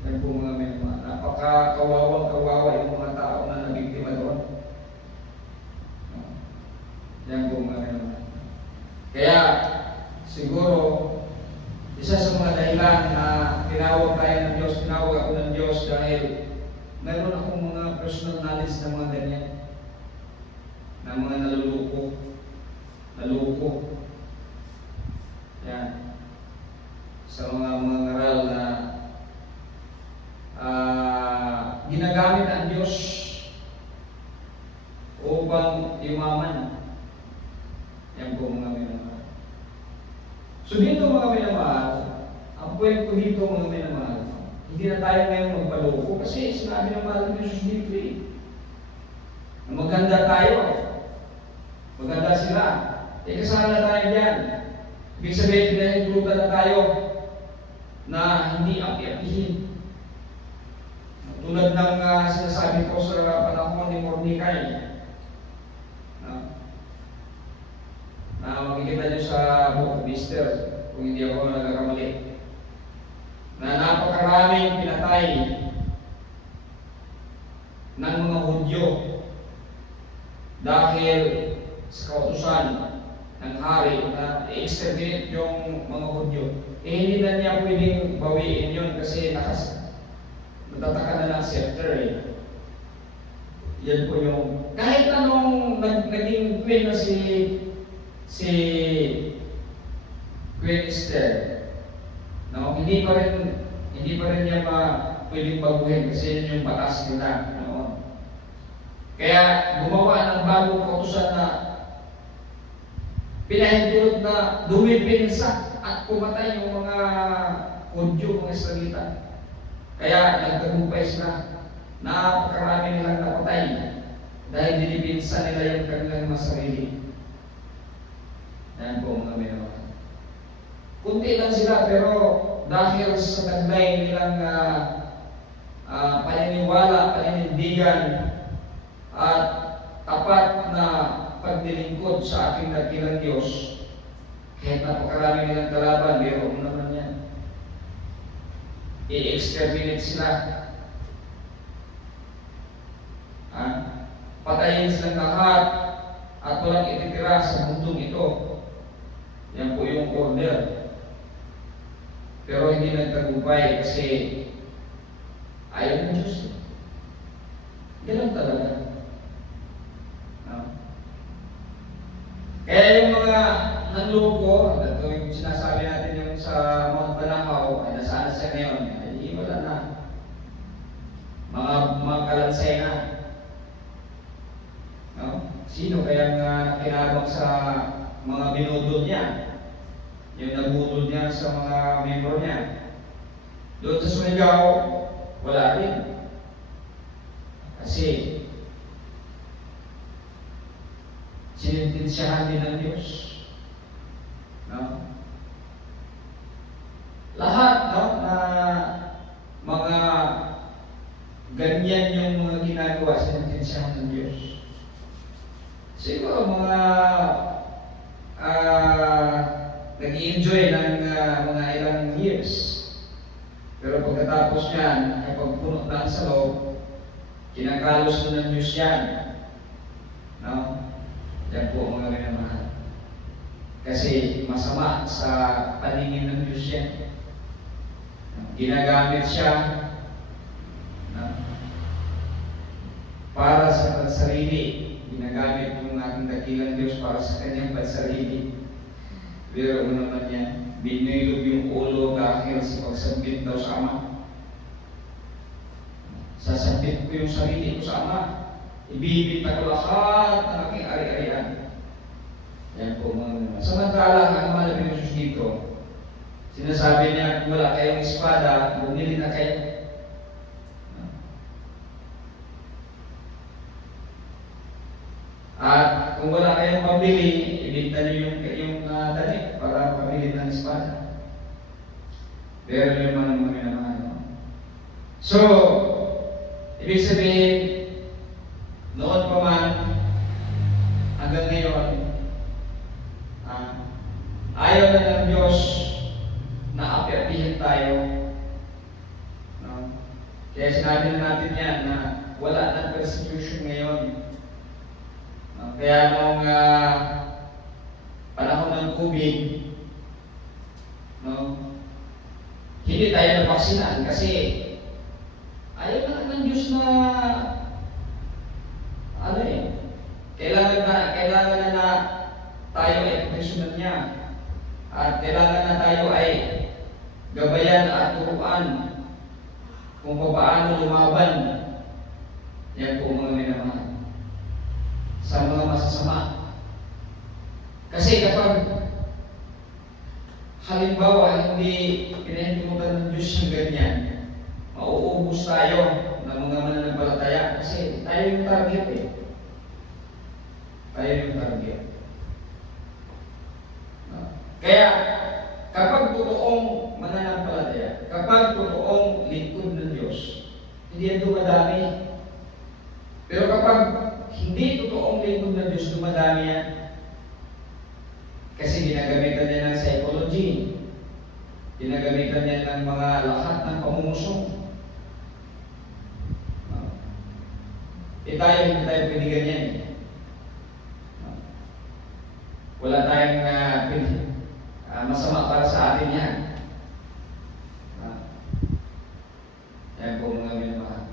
Yan po mga minamahal. Napaka-kawawang-kawawa yung mga tao na nabiktima doon. Yan po mga minamahal. Kaya, siguro, isa sa mga dahilan na tinawag tayo ng Diyos, tinawag ako ng Diyos dahil meron akong mga personal knowledge na mga ganyan. Na mga naluluko. Yan. Sa mga ngaral na ginagamit ang Diyos upang yumaman. Yan po mga minamahal. So dito mga minamahal, ang kwento dito mga minamahal, hindi na tayo ngayon magpaloko kasi sinabi ng mahal ng Jesus dito na maganda tayo. Maganda sila. Kasama na tayo dyan. Ibig sabihin, pinahintulutan na tayo na hindi api-apihin. Tulad ng sinasabi ko sa panahon ni Mordecai. Makikita nyo sa Book of Esther, kung hindi ako nagkakamali, na napakaraming pinatay ng mga Hudyo dahil sa kautusan ng hari na i-exterminate yung mga Hudyo. Hindi na niya pwedeng bawiin yun kasi natataka na ng scepter eh. Yan po yung, kahit anong naging queen na si Queen Esther, no, hindi pa rin niya pwedeng baguhin kasi yun yung batas nila. No? Kaya gumawa ng bagong kautusan na pinahintulot na dumipinsa at pumatay yung mga Hudyo, mga Israelita. Kaya nagtagumpay sila. Napakarami nilang napatay dahil dinipinsa nila yung kanilang mga sarili. Ayan po mga minamahal. Kunti lang sila pero dahil sa taglay nilang paniniwala, paninindigan at tapat na pagdilingkod sa ating dakilang Diyos, kahit napakarami nilang kalaban, biro mo naman yan. I-exterminate sila. Patayin silang lahat at walang ititira sa mundong ito. Yan po yung order. Pero hindi nagtagumpay kasi ayaw ng Diyos. Ganun talaga. Kaya yung mga nanloko, ito yung sinasabi natin yung sa Mount Banahaw, ay nasaan siya ngayon, ay wala na. Mga kalansay na. No? Sino kaya nakinabang sa mga binudol niya? Yung nabudol niya sa mga membro niya. Doon sa Surigao, wala rin. Kasi sinintensyahan din ng Diyos. No? Lahat na mga ganyan yung mga ginagawa sinintensyahan ng Diyos. Siguro mga nag-i-enjoy ng mga ilang years. Pero pagkatapos yan, kapag puno na sa loob, kinakalos na ng Diyos yan. No? Yan po mga minamahal. Kasi masama sa paningin ng Diyos yan. Ginagamit siya para sa pansarili. Ginagamit yung ating dakilang Diyos para sa kanyang pansarili. Pero ano naman yan, binilog yung ulo dahil sa pagsambit daw sa Ama. Sasambit ko yung sarili ko sa Ama. Ibibita ko lahat ng aking ari-arian. Yan po mga naman. Samantala, ang mahal ng Diyos dito, sinasabi niya, kung wala kayong espada, bumili na kayo. At kung wala kayong pambili, ibigta niyo yung tanik para pamili ng espada. Pero yung mga minamahal. So, ibig sabihin, noon pa man, hanggang ngayon, ayaw na ng Diyos na api-apihin tayo. No? Kaya sinabi na natin yan na wala ng persecution ngayon. No? Kaya nung panahon ng COVID, no? Hindi tayo nabaksinan kasi ayaw na ng Diyos na kailangan na tayo ay proteksyonan niya at kailangan na tayo ay gabayan at turuan kung paano lumaban. Yan po mga minamahal sa mga masasama. Kasi kapag halimbawa hindi pinahintulutan ng Diyos yung ganyan, mauubos tayo ng mga mananampalataya kasi tayo yung target eh. Tayo yung target. Kaya, kapag totoong mananampalataya, kapag totoong lingkod ng Diyos, hindi yan dumadami. Pero kapag hindi totoong lingkod ng Diyos, dumadami yan. Kasi ginagamitan niya ng psychology, ginagamitan niya ng mga lahat ng pamumusong. tayo, hindi tayo pwede ganyan eh. Wala tayong masama para sa atin yan. Yan po mga minamahal.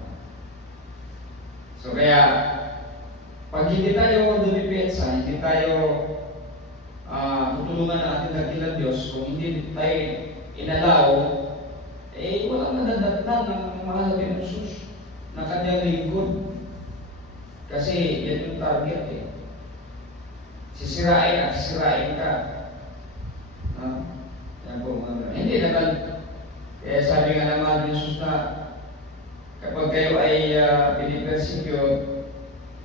So kaya, pag hindi tayo dumipensa, hindi tayo tutulungan ng ating dakilang Diyos, kung hindi tayo inalaw, walang nadadatnan ng mahal natin ng Jesus na kanyang lingkod. Kasi yan yung target eh. Sisirain at sisirain ka. Yan po mga hindi naman, kaya sabi nga naman ng Jesus na kapag kayo ay pinipersecute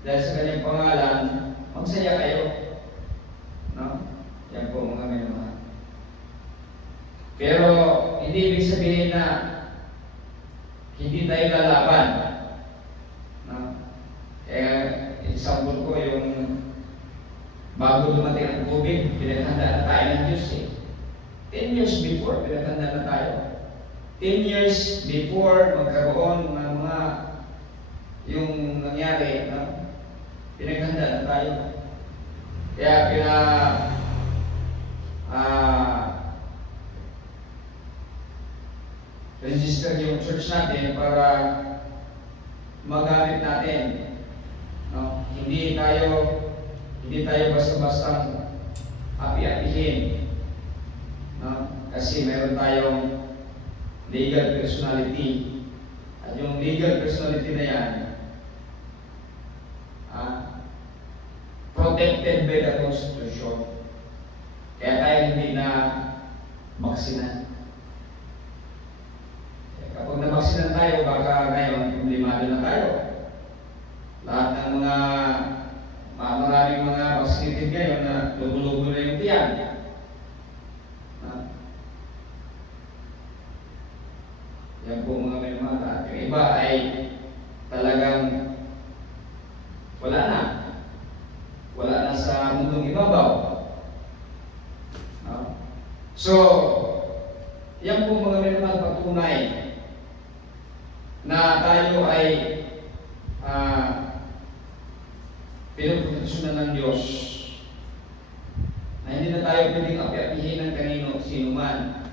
dahil sa kanyang pangalan, magsaya kayo. No? Yan po mga minamahal. Pero hindi ibig sabihin na hindi tayo lalaban. No? Kaya example ko yung bago dumating ang COVID, pinaghanda na tayo ng Diyos eh. 10 years before, pinaghanda na tayo. 10 years before magkaroon ng mga yung nangyari, no? Pinaghanda na tayo. Kaya register yung church natin para magamit natin. No? Hindi tayo basta-bastang api-apihin. No? Kasi meron tayong legal personality. At yung legal personality na yan, protected by the Constitution. Kaya tayo hindi na maksinan. Kapag namaksinan tayo, baka ngayon, problemado na tayo. Lahat ng maraming mga vaccinated ngayon na lugo-lugo na yung tiyan. Yan po mga may mga. Yung iba ay talagang wala na sa mundong ibabaw. So, yan po mga may mga patunay na tayo ay pinoproteksyonan ng Diyos, na hindi na tayo pwedeng api-apihin ng sino man.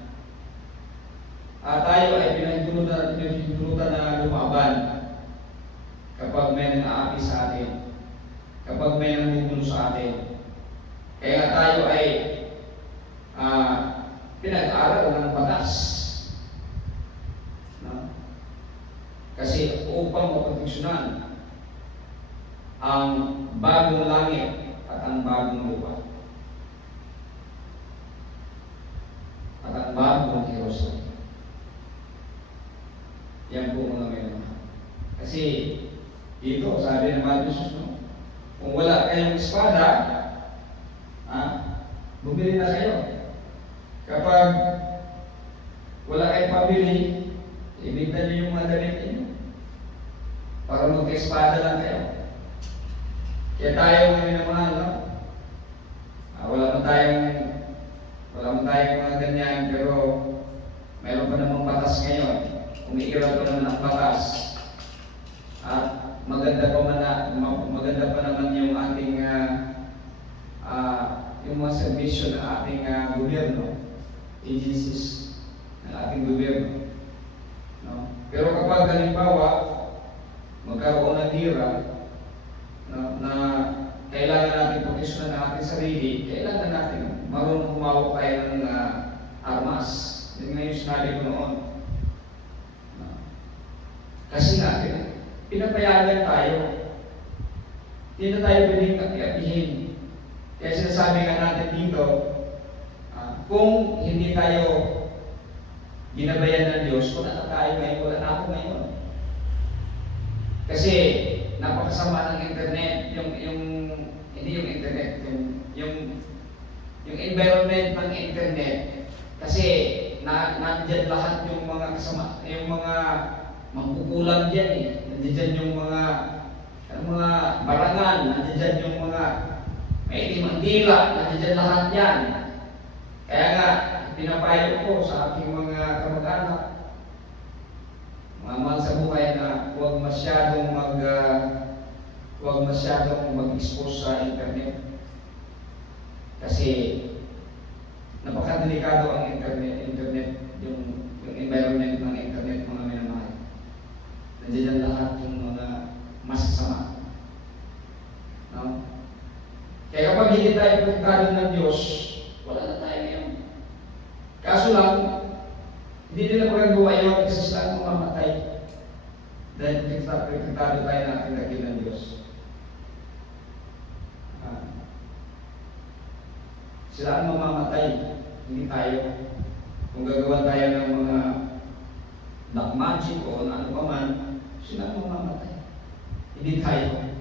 Tayo ay pinahintulutan na lumaban kapag may nang-aapi sa atin, kapag may nanggugulo sa atin. Kaya tayo ay pinag-aaral ng batas. No? Kasi upang maproteksyonan ang bagong langit at ang bagong lupa at ang bagong Jerusalem. Yan po mga minamahal. Kasi dito, sabi ng Mahal Jesus, no? Kung wala kayong espada, bumili na kayo. Kapag wala kayong pabili, ibigtan niyo yung mga damit niyo para mag-espada lang kayo. Kaya tayo mga minamahal, no? Wala man tayong mga ganyan, pero mayroon pa namang batas ngayon. Umiiral pa naman ang batas. At maganda pa naman yung ating yung mga servisyo ng ating gobyerno, agencies ng ating gobyerno. No? Pero kapag halimbawa magkaroon ng hira na kailangan natin proteksyonan ng ating sarili, kailangan natin marunong humawak tayo ng armas. Yun nga yung sinabi ko noon. Kasi nga, pinapayagan tayo. Hindi na tayo pwedeng apihin. Kaya sinasabi nga natin dito, kung hindi tayo ginabayan ng Diyos, wala na tayo ngayon, wala na ako ngayon. Kasi napakasama ng internet, hindi yung internet, yung environment ng internet. Kasi nandiyan lahat yung mga kasama, yung mga mangkukulam dyan eh. Nandiyan yung mga barangan, nandiyan yung mga may timandila, nandiyan lahat yan. Kaya nga, pinapayo ko sa aking mga kamag-anak, mga mahal sa buhay na huwag masyadong huwag masyadong mag-expose sa internet. Kasi napakadelikado ang internet, yung environment ng internet, mga minamahal. Nandiyan lahat yung mga masasama. No? Kaya kapag hindi tayo protektado ng Diyos, wala na tayo ngayon. Kaso lang, hindi nila magagawa yun kasi sila ang mamamatay. Dahil protektado tayo natin lagi ng Diyos. Sila ang mamamatay, hindi tayo. Kung gagawa tayo ng mga black magic o ano pa man, sila ang mamamatay. Hindi tayo.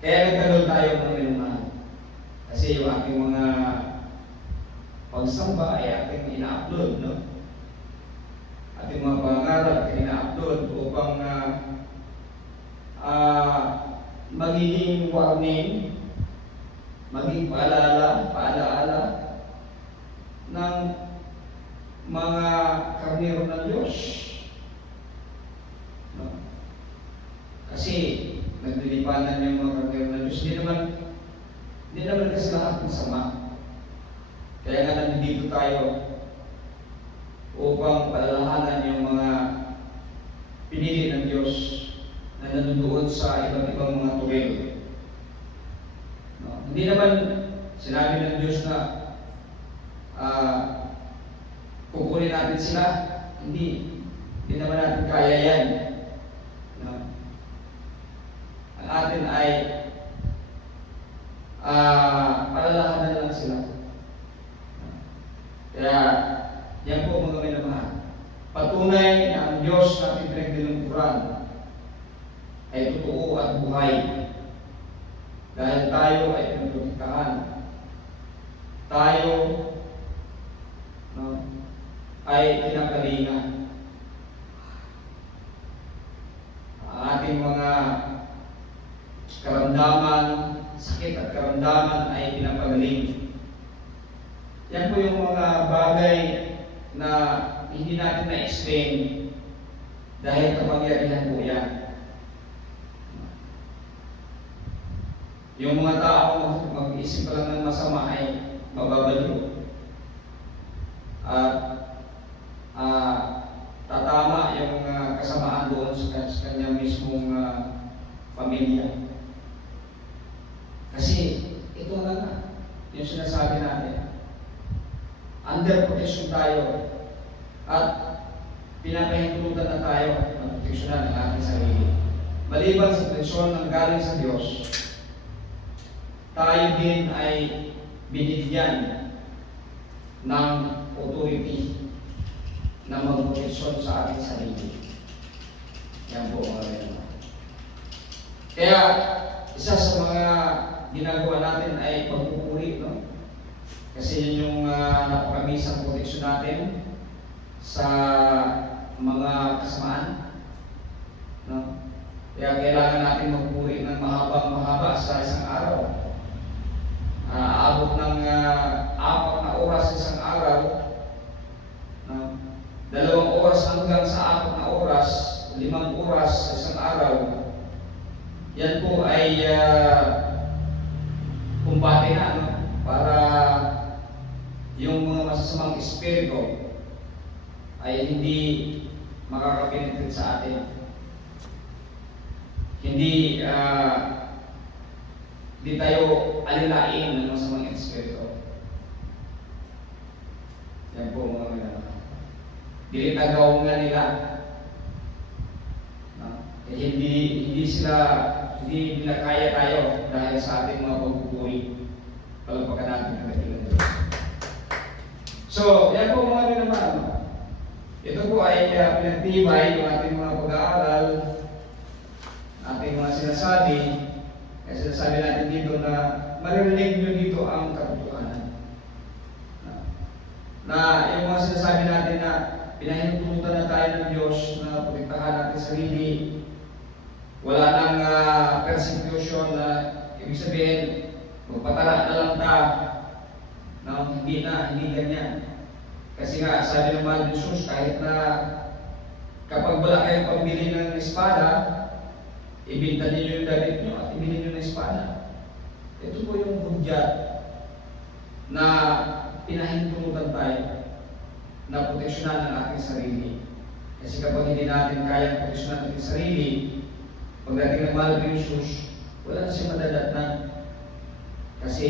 Kaya nagtagal tayo ng minumahal. Kasi yung ating mga pagsamba ay ating ina-upload, no? Ating mga pangarap ating ina-upload upang magiging warning, maging paalaala ng mga karnero ng Diyos. No? Kasi naglilipanan yung mga karnero ng Diyos. Hindi naman kasi lahat masama. Kaya nga nandito tayo upang palalahanan yung mga pinili ng Diyos na nanundoon sa iba't ibang mga tuwil. No? Hindi naman sinabi ng Diyos na kukunin natin sila. Hindi naman natin kaya yan. No? Ang atin ay palalahanan lang sila. Kaya yan po mga minamahal. Patunay na ang Diyos na ating pinagdilungkuran ay totoo at buhay. Dahil tayo ay pinagprotektahan. Tayo ay kinakalingan. Ang ating mga karamdaman, sakit at karamdaman ay pinapagaling. Yan po yung mga bagay na hindi natin na-explain dahil kapangyarihan po yan. Yung mga tao mag-isip pa lang ng masama ay mababaliw. At tatama yung kasamaan doon sa kanya mismong pamilya. Kasi ito lang yung sinasabi natin. Under protection tayo at pinapahintulutan na tayo ng proteksyonan ng ating sarili. Maliban sa proteksyon ng galing sa Diyos, tayo din ay binigyan ng authority na magproteksyon sa ating sarili. Yan po mga ganun. Kaya isa sa mga ginagawa natin ay pagpupuri, no? Kasi yun yung napakamisang proteksyon natin sa mga kasamaan. No? Kaya kailangan natin magpuri ng mahaba sa isang araw. Aabot ng 4 na oras sa isang araw. No? 2 oras hanggang sa 4 na oras, 5 oras sa isang araw. Yan po ay kumbate na, no? Para yung mga masasamang espiritu ay hindi makakapenetrate sa atin. Hindi tayo alilain ng masamang espiritu. Yan po mga minamahal. Dili tagaw nga nila. No? Hindi nila kaya tayo dahil sa ating mga pagpupuri. Palagpakan natin ang katilang Diyos. So, yan po mga minamahal. Ito po ay pinagtibay yung ating mga pag-aaral, ating mga sinasabi. Kaya sinasabi natin dito na maririnig nyo dito ang katotohanan. Na yung mga sinasabi natin na pinahintulutan na tayo ng Diyos na protektahan natin sarili, wala nang persecution na ibig sabihin, magpatala na lang ta na hindi ganyan. Kasi nga, sabi ng Mahal Jesus, kahit na kapag wala kayong pambili ng espada, ibinta ninyo yung damit nyo at ibili nyo ng espada. Ito po yung hudyat na pinahintulutan tayo na proteksyonan ang ating sarili. Kasi kapag hindi natin kayang proteksyonan ang ating sarili, pagdating ng mahal ng Jesus, wala na siya madadatnan. Kasi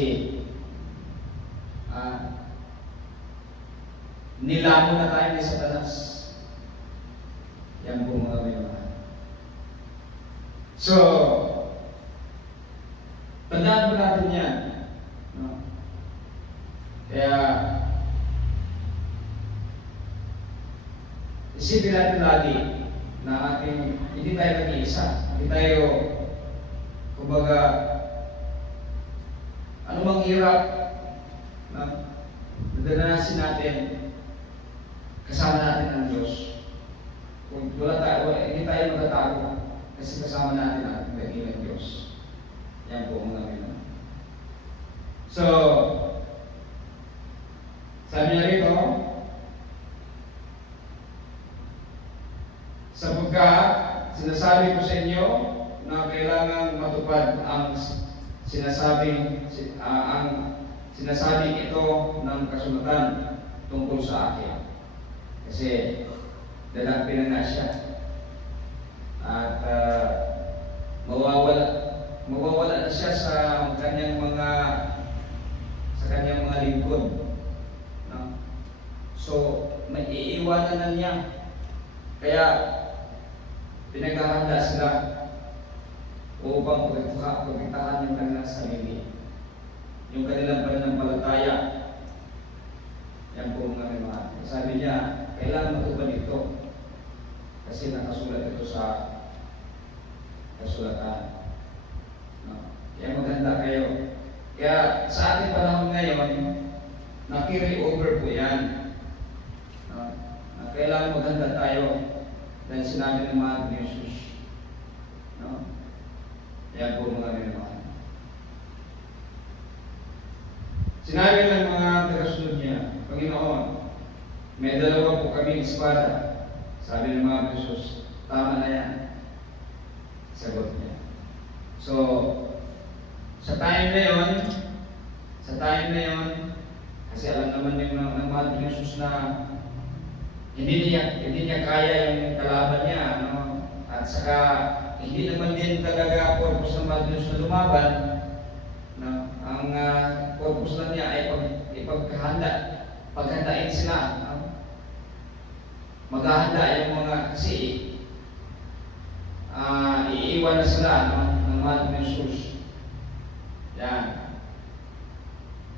nilamon na tayo ni Satanas. Yan po mga mga. So, tandaan po natin yan. No? Kaya, isipin natin lagi na ating, hindi tayo nag-iisa. Hindi tayo, kumbaga, anumang hirap na nadanasin natin, kasama natin ang Diyos. Kung wala tayo, hindi tayo magtatago kasi kasama natin ang dakilang Diyos. Yan po ang namin. So, sabi niya rito, sapagkat sinasabi ko sa inyo na kailangan matupad ang sinasabing ito ng kasulatan tungkol sa akin. Kasi dalagpin na siya at mawawala na siya sa kanyang mga lingkod. No? So, may iiwanan na niya. Kaya pinaghahanda sila upang protektahan yung kanilang sarili, yung kanilang pananampalataya. Yan po mga sabi niya, kailangan matupad ito kasi nakasulat ito sa kasulatan. No? Kaya maganda kayo. Kaya sa ating panahon ngayon, na-carry over po yan. No? Na kailangan maganda tayo dahil sinabi ng mga Jesus. No? Yan po mga minamahal. Sinabi ng mga tagasunod niya, Panginoon, may dalawa po kaming espada. Sabi ng mga Jesus, tama na yan. Sagot niya. So, sa time na yon, kasi alam naman yung ng mahal ng Jesus na hindi niya kaya yung kalaban niya, ano? At saka hindi naman din talaga purpose ng mahal ng Jesus na lumaban. No? Ang purpose lang niya ay paghandain sila. No? Maghahanda yung mga kasi iiwan na sila, no? Ng mahal ng Jesus. Yan.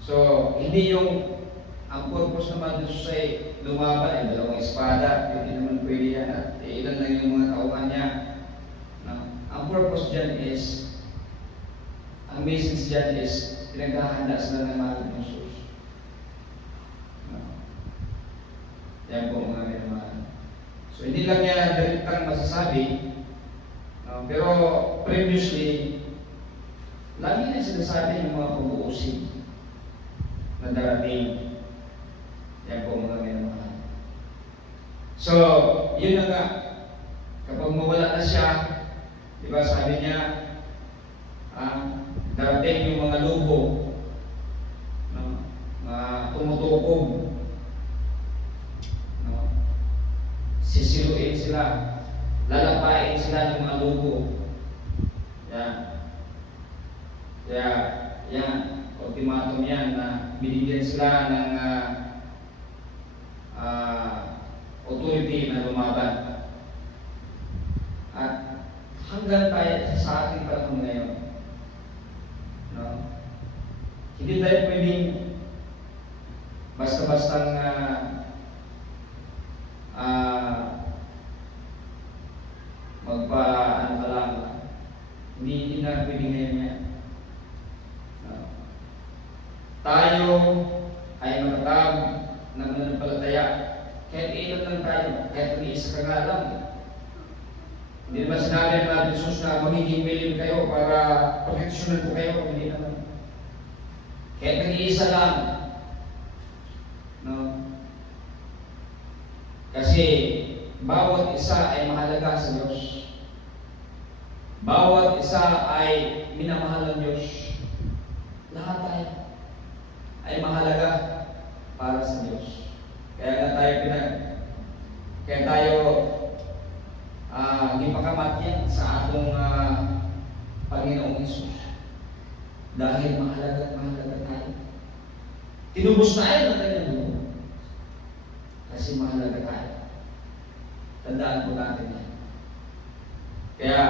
So, hindi yung ang purpose naman ng Jesus ay lumaban ay dalawang espada, hindi naman pwede yan at ilan lang yung mga tauhan niya. No? Ang purpose dyan is, ang message dyan is, pinaghahanda sila ng mahal ng Jesus. No? Yan po mga minamahal. So, hindi lang niya direktang masasabi, no? Pero previously, lagi na sinasabi yung mga pag-uusig na darating. Yan po mga minamahal. So, yun na nga. Kapag mawala na siya, di ba sabi niya, darating yung mga lubo, no? Tumutukog, no? Sisiluin sila, lalapain sila ng mga lubo. Yan. Kaya, yan, ultimatum yan na binigyan sila ng authority na lumaban. At hanggang tayo sa ating panahon ngayon, no? Hindi tayo pwedeng basta-bastang magpa-ano ka lang. Hindi na pwedeng ngayon yan. No? Tayo ay matatag na mananampalataya. Kahit ilan lang tayo, kahit mag-iisa ka nga lang. Hindi naman sinabi ng Lord Jesus na magiging million kayo para proteksyonan ko kayo. Hindi naman. Kahit nag-iisa lang. No? Kasi bawat isa ay mahalaga sa Diyos. Bawat isa ay minamahal ng Diyos. Lahat tayo ay mahalaga para sa Diyos. Kaya tayo gipakamatyan sa atong Panginoong Hesus. Dahil mahalaga tayo. Tinubos tayo ng kanyang dugo. Kasi mahalaga tayo. Tandaan po natin yan. Kaya,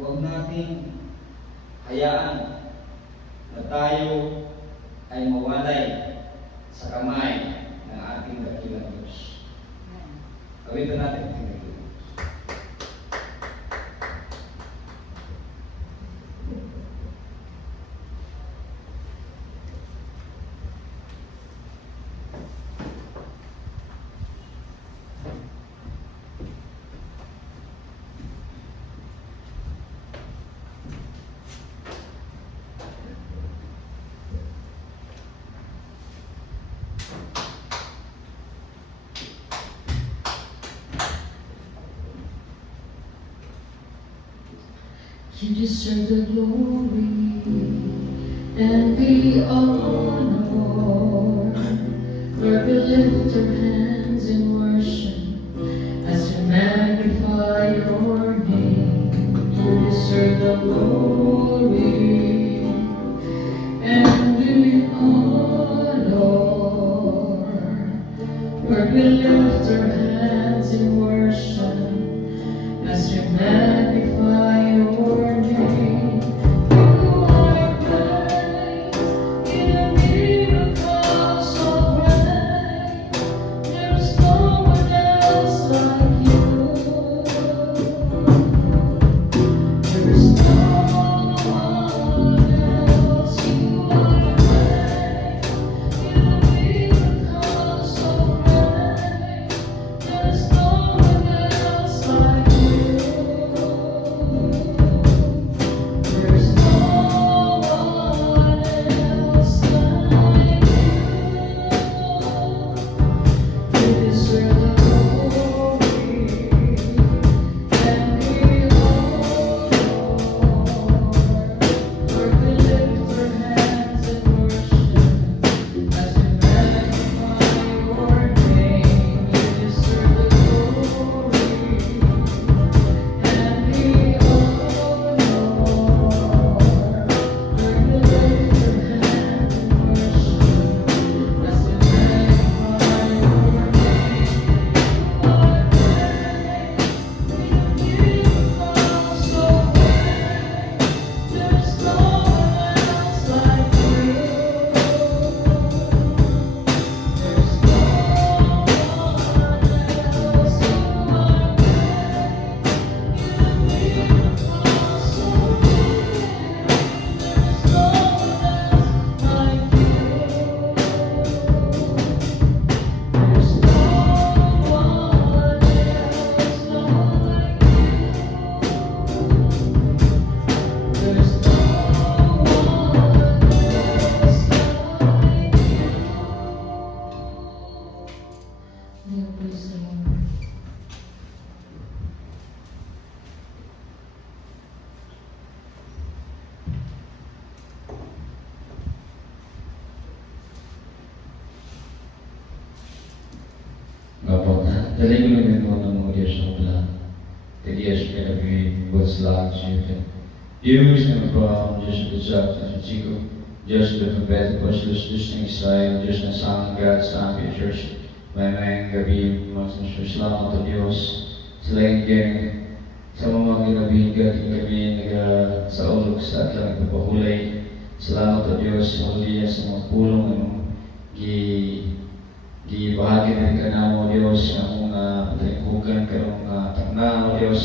huwag nating hayaan na tayo ay mawalay sa kamay ng ating dakilang Diyos. Kawitan natin ang ating dakilang Diyos. You deserve the glory and the honor. Lord, we lift our hands in worship as we magnify your name. You deserve the glory and the honor. Lord, we lift our hands in worship as we magnify your name. You are great, in a miracle so great. There is no one else like you. There is no one else. You are great, in a miracle so great. There is no one else like you. There's no one else like you. You deserve the glory and the honor. Lord, we lift our hands in worship as we magnify your name. You deserve the glory and the honor. Lord, we lift our hands in worship as we magnify your name. You are great, in a miracle so great. There's no one else like you. There's no one else. You are great, in a miracle so great. There's no one else like you. There's no one else, no like you. There's no one else like you. Lord, praise the Lord. Bapak, dari dulu memang nama dia sebelah. Jadi dia sudah lebih buat selanjutnya. Deus na Abraham, Deus na Isaac, Deus na Jacob, Deus na Beth, Deus na Israel, Deus na Sanggat, sa aming church. May gabi, mas salamat sa Diyos. Selain yan, sa mga kinabigat, kami sa ulog sa atlang ipapahulay. Salamat sa Diyos, sa huli sa mga pulong bahagi dari kanamo Diyos ang mga patalikugan karong takna mo Diyos.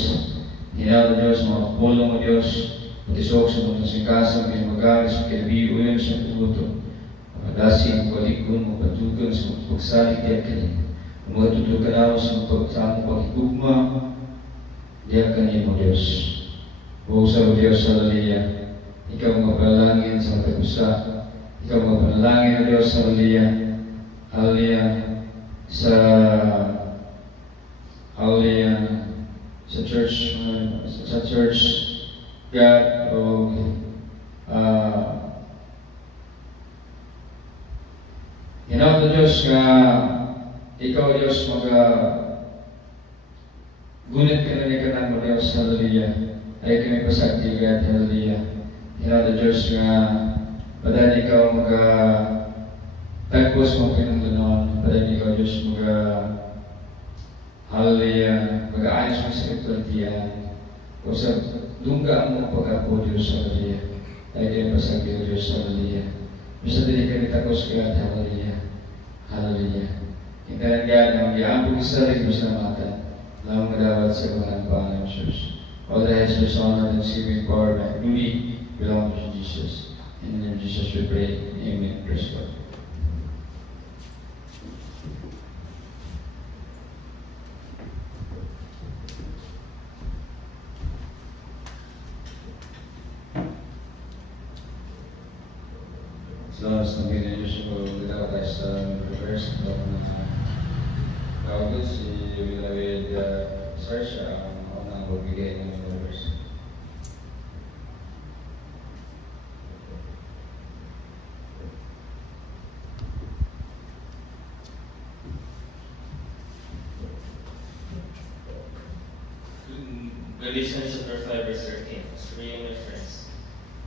Hinalo Diyos, mga pulong mo Diyos. Patisok sa mga singkasang pinamagamit sa kinabiuyan sa puto. Makadasin, palikon, mapatugan sa mga pagsalig diyan kanin. Ang mga tutukan ako sa mga pagsamo pagkigugma diyan kanin mo Diyos. Buhusa mo Diyos sa laliya. Ikaw mga panalangin sa matagusa. Ikaw mga panalangin mo Diyos sa laliya. Hallelujah sa church God o hinaw to Diyos nga ikaw Diyos gunit ka na ni kanang mo Diyos, hallelujah. Ay kami pasagdi God, hallelujah. Hinaw to Diyos nga padan ikaw tagpos mo pinangganon, padan ikaw Diyos hallelujah, mag-aayos mo sa iplantiyan o sa dungga mo pag-apo Diyos, hallelujah. Ay kami pasagdi Diyos, hallelujah. Bisa dili kami takos God, hallelujah. Hallelujah. Ikaw God na mag-iambog sa rin mo sa mata. Lamang madawat sa mga Panginoon Jesus. All the heads of honor and thanksgiving power and glory belong to Jesus. In the name of Jesus we pray. Amen. Praise God. So, sa mga Diyos ko, ginawa tayo sa reverse ng August, si David Search ang unang magbigay ng reverse. Galatians chapter 5 verse 13. As for you, my friends,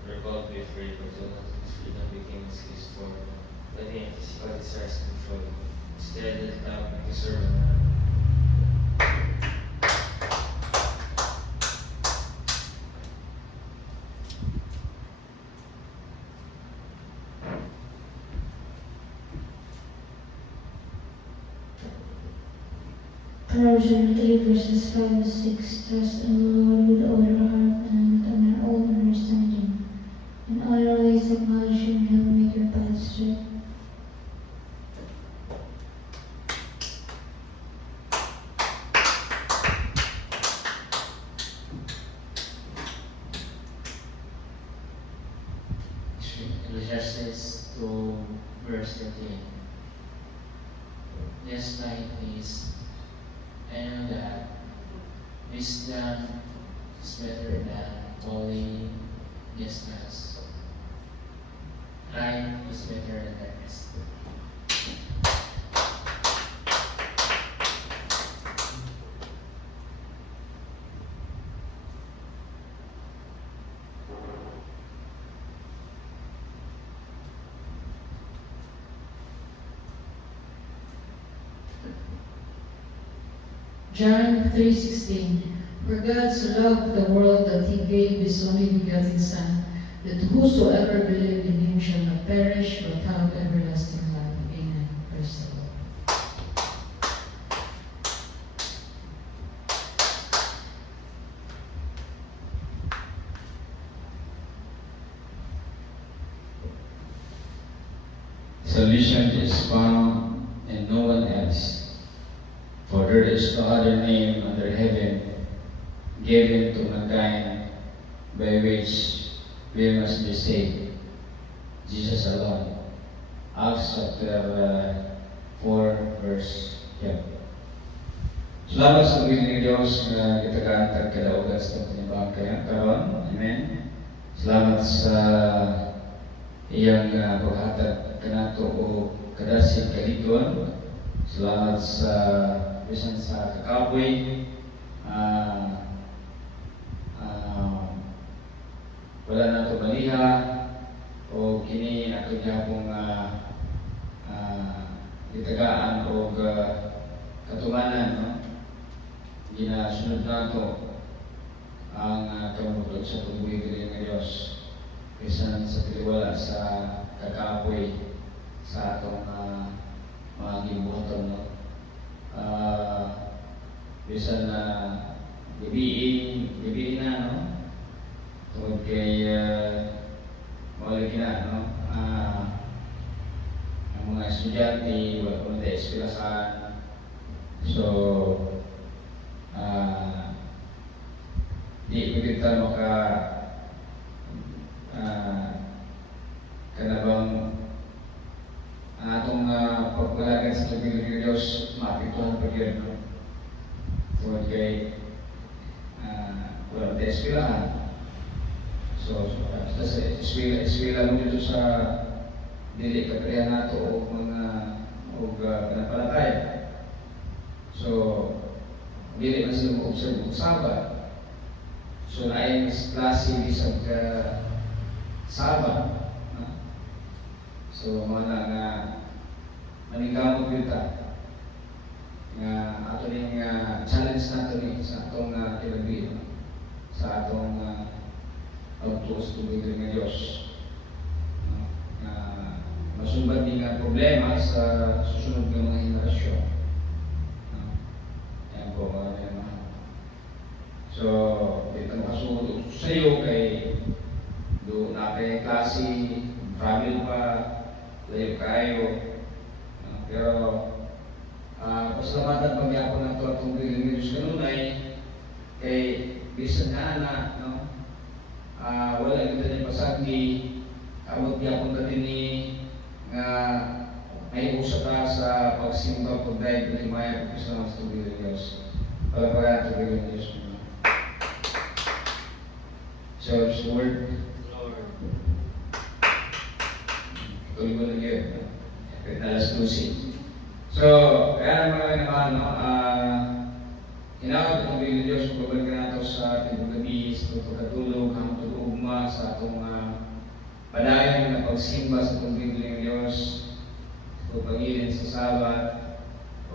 we are called to be free, but do not let freedom become an excuse for letting physical desires control you. Instead, let love be servant. Colossians 3 verses 5 to 6. Trust in the Lord with all your heart and not on your own understanding. In all your ways acknowledge Him, He will make your path straight. Ecclesiastes 2 verse 13. Yes, my please. I know that wisdom is better than holiness. Light is better than darkness. John 3:16. For God so loved the world that He gave His only begotten Son, that whosoever believed in Him shall not perish but have everlasting life. Amen. Praise the Lord. Salvation is found in no one else, for there is no other name under heaven given to mankind by which we must be saved. Jesus alone. Acts chapter 4 verse 10. Salamat sa Panginoon Diyos na kitagaan tagkadaugan sa pagkakabang kayang karon. Amen. Salamat sa iyang paghatag kanato o kadasig kaligon. Salamat sa bisan sa kakapoy. Wala na ito baliha o kini ato niya pong itagaan o katunganan, no? Ginasunod na ito ang kamutod sa pagbuhay ng Diyos bisan sa tiliwala sa kakapoy sa atong mga gibuhaton, no? Bisan na gabi na, no? Tungkol kay mawalagi na, no? Ang mga estudyante, wala ko na eskwelasan. So, di ko kita kanabang atong pagpalagan sa Panginoon ng Diyos, mapituhan pa yun, no? Tungkol kay wala na eskwelasan. Sa eskwela mo dito sa dili kaprihan nato o mga panampalataya. So, dili man sila mo-observe kung Sabat. So, naay mas klase bisag ka Sabat. So, mga nga manigamot kita nga ato ning challenge nato ni sa atong kinabi sa atong pagtuos tubig ng Diyos. Masumbat din nga problema sa susunod ng mga henerasyon. Yan po mga naman. So, dito makasugod sa iyo kay do na kay klase, travel pa, layo kayo. Pero, pasalamatan pagyapon na ito at tubig ng Diyos kanunay kay bisan na wala kita niya pasagi, abot gyapon ka din ni nga may usa ka sa pagsimba pagdayeg ng maya pagkasama sa tubig ng Diyos. Palapagan tubig ng Diyos. So, the word. Tuloy ko lang yun. Alas 12. So, kaya mga naman, hinawag ang tubig ng Diyos, magbabalik ka nato sa ating gabi, sa pagkatulog, ang tulugma sa atong padayon na pagsimba sa tubig ng Diyos, sa pagpagilin sa Sabat,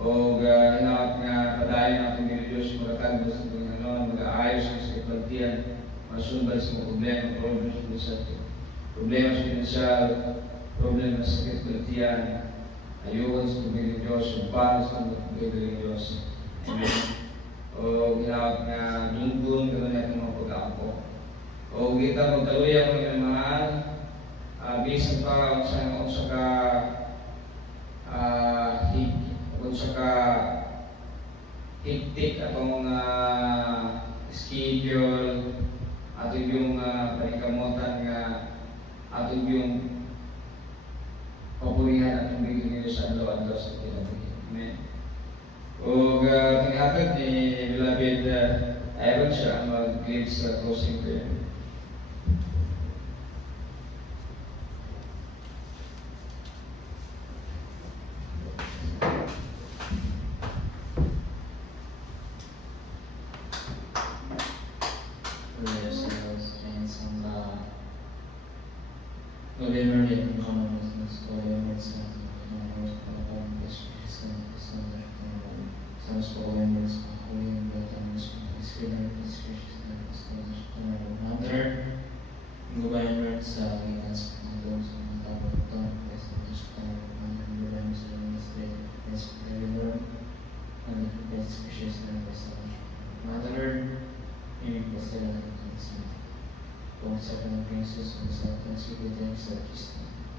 o hinawag nga padayon ang tubig ng Diyos, magkatagdo sa Panginoon, mag-aayos sa kapagtiyan, masumbal sa mga problema sa financial, problema sa kapagtiyan, ayuhan sa tubig ng Diyos, yung panos ng tubig ng Diyos. Amen. O ginawag nga lunggun, gano'n natin mga pag-aampo. O kita magtaluyan mo yung mga bisan pa unsa ka higtik atong schedule atong yung panikamutan nga atong yung papulihan atong bigyan nyo sa adlaw-adlaw sa kinabuhi. Amen. O tinatag ni Beloved Aaron siya mag-lead sa closing prayer.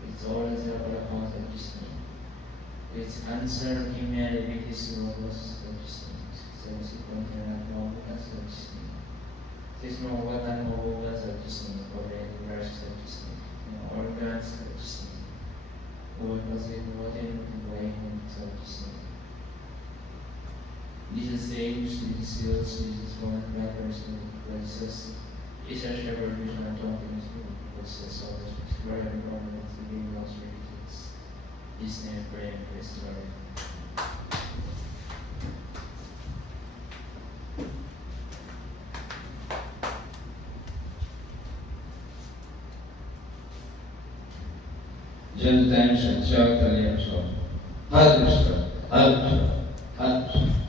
It's all is about the cause of Disney. It's answer humanity is was of Disney. Subsequent and all that's of Disney. There's no what and all that's of Disney for the universe of Disney. Organs of Disney. What was it? What in the way of Disney? Jesus saves, Jesus heals, Jesus born, matters, and places. Is a shepherd vision and talking to process all this where everyone wants to be lost ridiculous. This name pray and praise the Lord. John times and shout the name of God. Hallelujah. Hallelujah. Hallelujah.